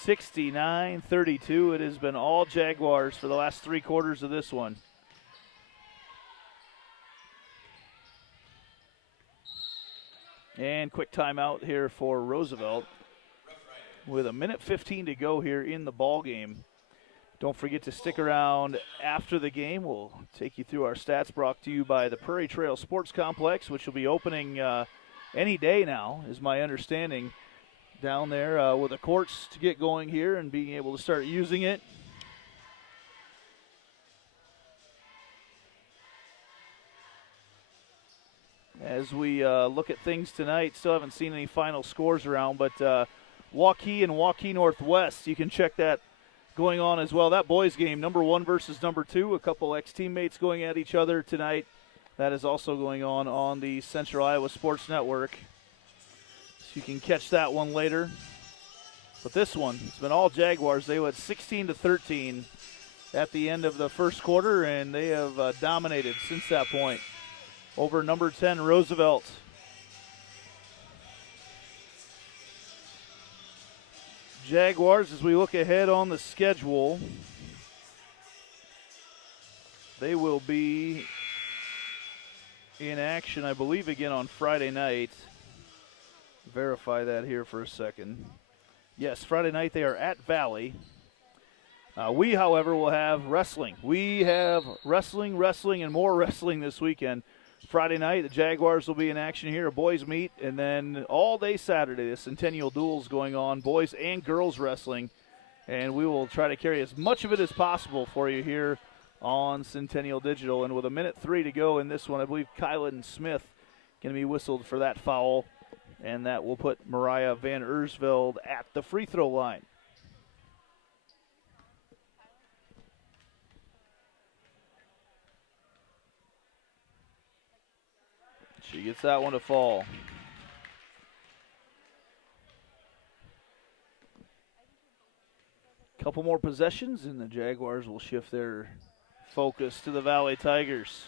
69-32. It has been all Jaguars for the last 3 quarters of this one. And quick timeout here for Roosevelt with 1:15 to go here in the ball game. Don't forget to stick around after the game. We'll take you through our stats brought to you by the Prairie Trail Sports Complex, which will be opening any day now, is my understanding, down there with the courts to get going here and being able to start using it. As we look at things tonight, still haven't seen any final scores around, but Waukee and Waukee Northwest, you can check that going on as well. That boys game, number 1 versus number 2, a couple ex-teammates going at each other tonight. That is also going on the Central Iowa Sports Network. So you can catch that one later. But this one, it's been all Jaguars. They went 16-13 at the end of the first quarter, and they have dominated since that point over number 10 Roosevelt. Jaguars, as we look ahead on the schedule, they will be in action, I believe, again on Friday night. Verify that here for a second. Yes, Friday night they are at Valley. We, however, will have wrestling. We have wrestling, and more wrestling this weekend. Friday night, the Jaguars will be in action here, a boys meet, and then all day Saturday, the Centennial Duels going on, boys and girls wrestling, and we will try to carry as much of it as possible for you here on Centennial Digital. And with 1:03 to go in this one, I believe Kylan Smith going to be whistled for that foul, and that will put Mariah Van Ersveld at the free throw line. She gets that one to fall. Couple more possessions, and the Jaguars will shift their focus to the Valley Tigers.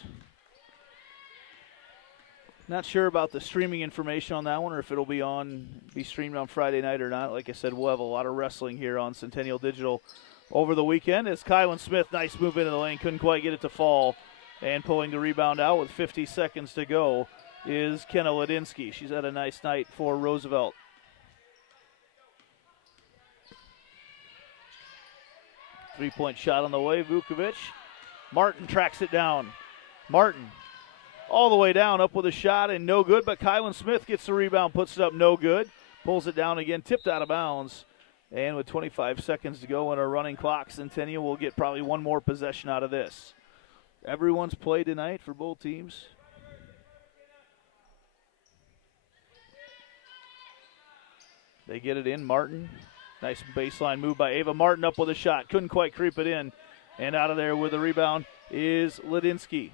Not sure about the streaming information on that one, or if it'll be streamed on Friday night or not. Like I said, we'll have a lot of wrestling here on Centennial Digital over the weekend. As Kylan Smith, nice move into the lane, couldn't quite get it to fall, and pulling the rebound out with 50 seconds to go is Kenna Ladinsky. She's had a nice night for Roosevelt. Three-point shot on the way, Vukovic. Martin tracks it down. Martin all the way down, up with a shot, and no good, but Kylan Smith gets the rebound, puts it up, no good. Pulls it down again, tipped out of bounds. And with 25 seconds to go on a running clock, Centennial will get probably one more possession out of this. Everyone's played tonight for both teams. They get it in, Martin. Nice baseline move by Ava Martin, up with a shot. Couldn't quite creep it in. And out of there with the rebound is Ladinsky.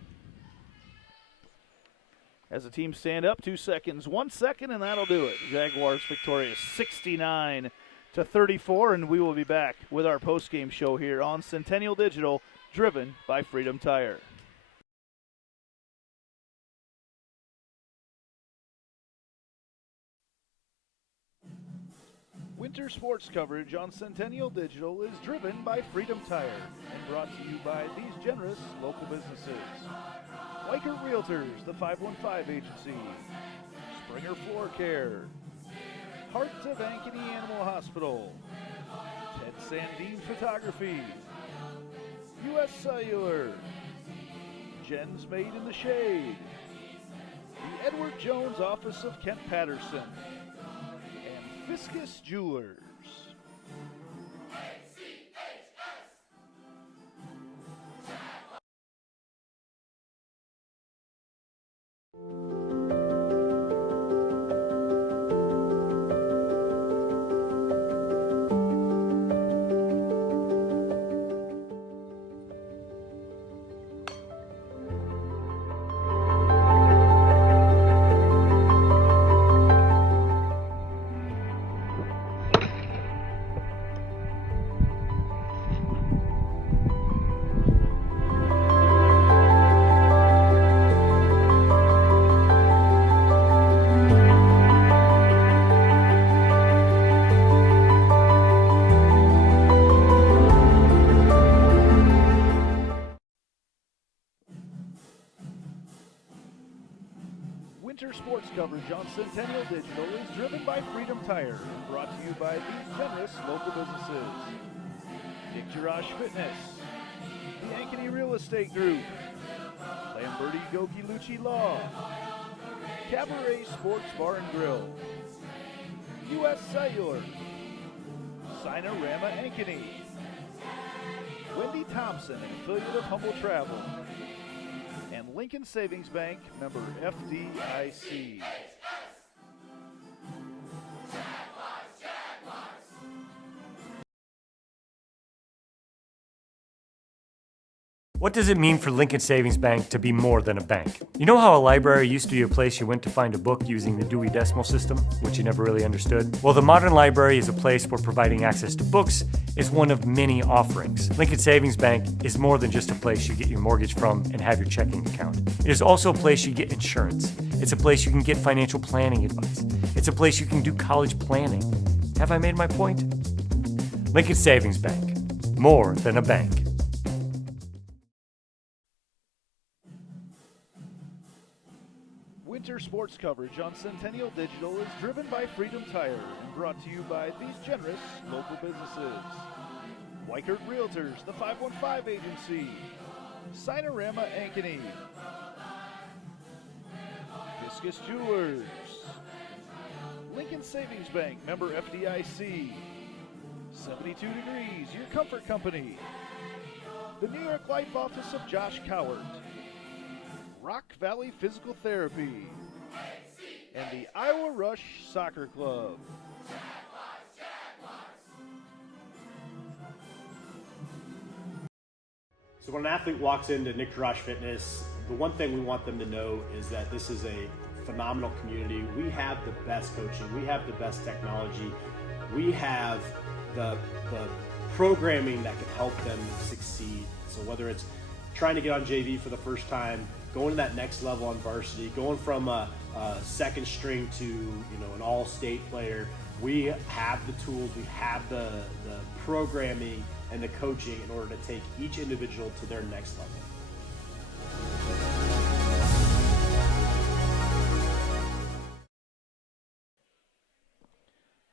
As the team stand up, 2 seconds, 1 second, and that'll do it. Jaguars victorious 69-34, and we will be back with our post-game show here on Centennial Digital, driven by Freedom Tire. Winter sports coverage on Centennial Digital is driven by Freedom Tire and brought to you by these generous local businesses. Weichert Realtors, the 515 Agency, Springer Floor Care, Heart of Ankeny Animal Hospital, Ted Sandine Photography, U.S. Cellular, Jen's Made in the Shade, the Edward Jones Office of Kent Patterson, and Fiscus Jewelers. Winter sports coverage on Centennial Digital is driven by Freedom Tire and brought to you by these generous local businesses. Dick Garage Fitness, the Ankeny Real Estate Group, Lamberti Goki Lucci Law, Cabaret Sports Bar and Grill, U.S. Cellular, Sinorama Ankeny, Wendy Thompson, an affiliate of Humble Travel, and Lincoln Savings Bank, member FDIC. What does it mean for Lincoln Savings Bank to be more than a bank? You know how a library used to be a place you went to find a book using the Dewey Decimal System, which you never really understood? Well, the modern library is a place where providing access to books is one of many offerings. Lincoln Savings Bank is more than just a place you get your mortgage from and have your checking account. It is also a place you get insurance. It's a place you can get financial planning advice. It's a place you can do college planning. Have I made my point? Lincoln Savings Bank, more than a bank. Winter sports coverage on Centennial Digital is driven by Freedom Tire and brought to you by these generous local businesses. Weichert Realtors, the 515 Agency, Sinorama Ankeny, Fiscus Jewelers, Lincoln Savings Bank, member FDIC, 72 Degrees, your comfort company, the New York Life Office of Josh Cowart, Rock Valley Physical Therapy, and the Iowa Rush Soccer Club. So when an athlete walks into Nick Garage Fitness, the one thing we want them to know is that this is a phenomenal community. We have the best coaching. We have the best technology. We have the programming that can help them succeed. So whether it's trying to get on JV for the first time, going to that next level on varsity, going from second string to an all-state player. We have the tools, we have the programming and the coaching in order to take each individual to their next level.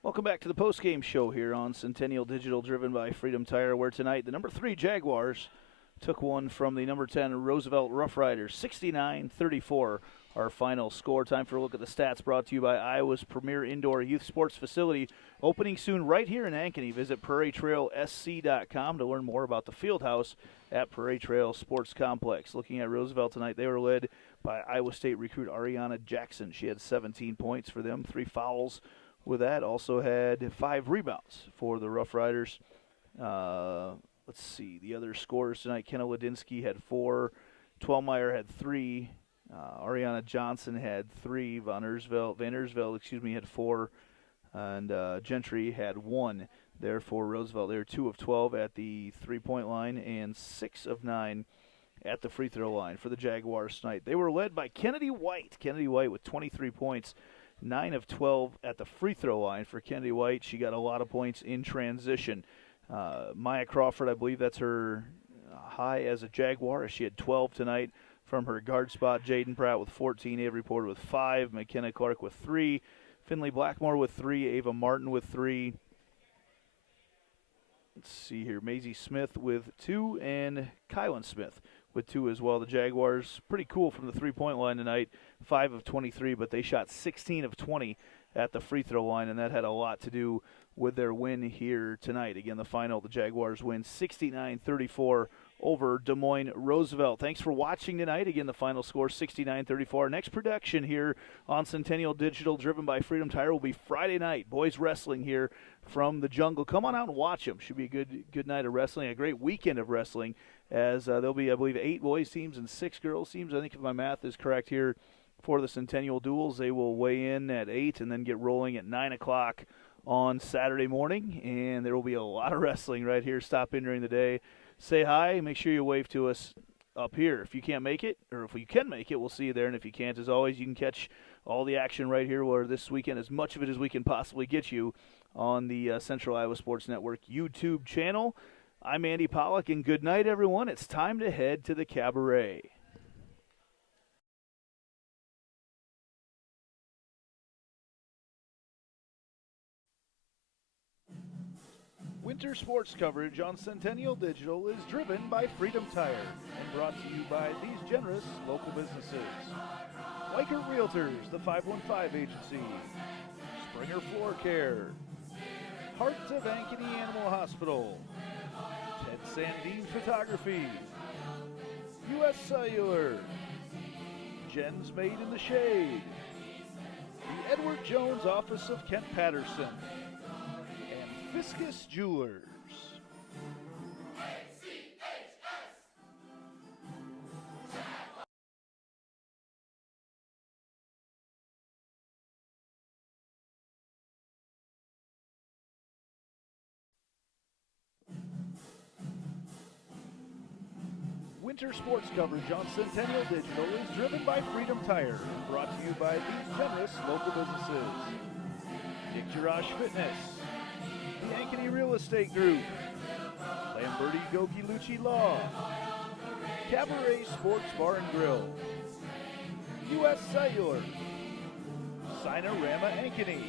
Welcome back to the post-game show here on Centennial Digital, driven by Freedom Tire, where tonight the number 3 Jaguars took one from the number 10 Roosevelt Rough Riders, 69-34. Our final score. Time for a look at the stats, brought to you by Iowa's premier indoor youth sports facility, opening soon right here in Ankeny. Visit prairietrailsc.com to learn more about the field house at Prairie Trail Sports Complex. Looking at Roosevelt tonight, they were led by Iowa State recruit Ariana Jackson. She had 17 points for them, 3 fouls with that. Also had 5 rebounds for the Rough Riders. Let's see, the other scorers tonight, Kenna Ladinsky had 4, Twelmeyer had 3, Ariana Johnson had 3, Van Ersveld, had 4, and Gentry had 1. Therefore, Roosevelt, they were 2 of 12 at the three-point line and 6 of 9 at the free throw line for the Jaguars tonight. They were led by Kennedy White. Kennedy White with 23 points, 9 of 12 at the free throw line for Kennedy White. She got a lot of points in transition. Maya Crawford, I believe that's her high as a Jaguar. She had 12 tonight from her guard spot. Jaden Pratt with 14, Avery Porter with 5, McKenna Clark with 3, Finley Blackmore with 3, Ava Martin with 3. Let's see here, Maisie Smith with 2, and Kylan Smith with 2 as well. The Jaguars, pretty cool from the three-point line tonight, 5 of 23, but they shot 16 of 20 at the free throw line, and that had a lot to do with their win here tonight. Again, the final, the Jaguars win 69-34 over Des Moines Roosevelt. Thanks for watching tonight. Again, the final score 69-34. Next production here on Centennial Digital, driven by Freedom Tire, will be Friday night. Boys wrestling here from the jungle. Come on out and watch them. Should be a good night of wrestling, a great weekend of wrestling, as there'll be, I believe, 8 boys teams and 6 girls teams. I think if my math is correct here for the Centennial Duels. They will weigh in at 8 and then get rolling at 9 o'clock on Saturday morning, and there will be a lot of wrestling right here. Stop in during the day, say hi, make sure you wave to us up here. If you can't make it, or if you can make it, we'll see you there, and if you can't, as always, you can catch all the action right here where this weekend, as much of it as we can possibly get you on the Central Iowa Sports Network YouTube channel. I'm Andy Pollock, and good night, everyone. It's time to head to the cabaret. Winter sports coverage on Centennial Digital is driven by Freedom Tire and brought to you by these generous local businesses. Weichert Realtors, the 515 Agency, Springer Floor Care, Heart of Ankeny Animal Hospital, Ted Sandine Photography, U.S. Cellular, Jen's Made in the Shade, the Edward Jones Office of Kent Patterson, Fiscus Jewelers. Winter sports coverage on Centennial Digital is driven by Freedom Tire and brought to you by these generous local businesses. Dick Garage Fitness, the Ankeny Real Estate Group, Lamberti Goki Lucci Law, Cabaret Sports Bar and Grill, U.S. Cellular, Sinorama Ankeny,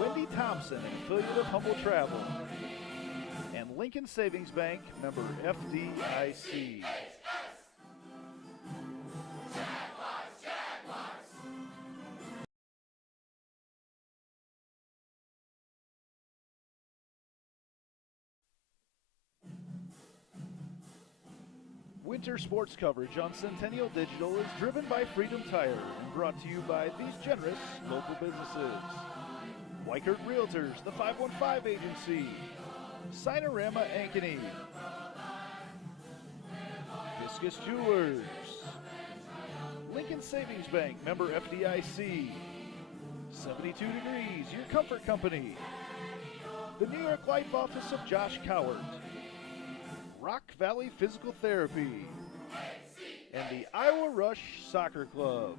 Wendy Thompson, an affiliate of Humble Travel, and Lincoln Savings Bank, member FDIC. Winter sports coverage on Centennial Digital is driven by Freedom Tire and brought to you by these generous local businesses. Weichert Realtors, the 515 Agency, Sinorama Ankeny, Fiscus Jewelers, Lincoln Savings Bank, member FDIC, 72 Degrees, your comfort company, the New York Life Office of Josh Cowart, Rock Valley Physical Therapy, and the Iowa Rush Soccer Club.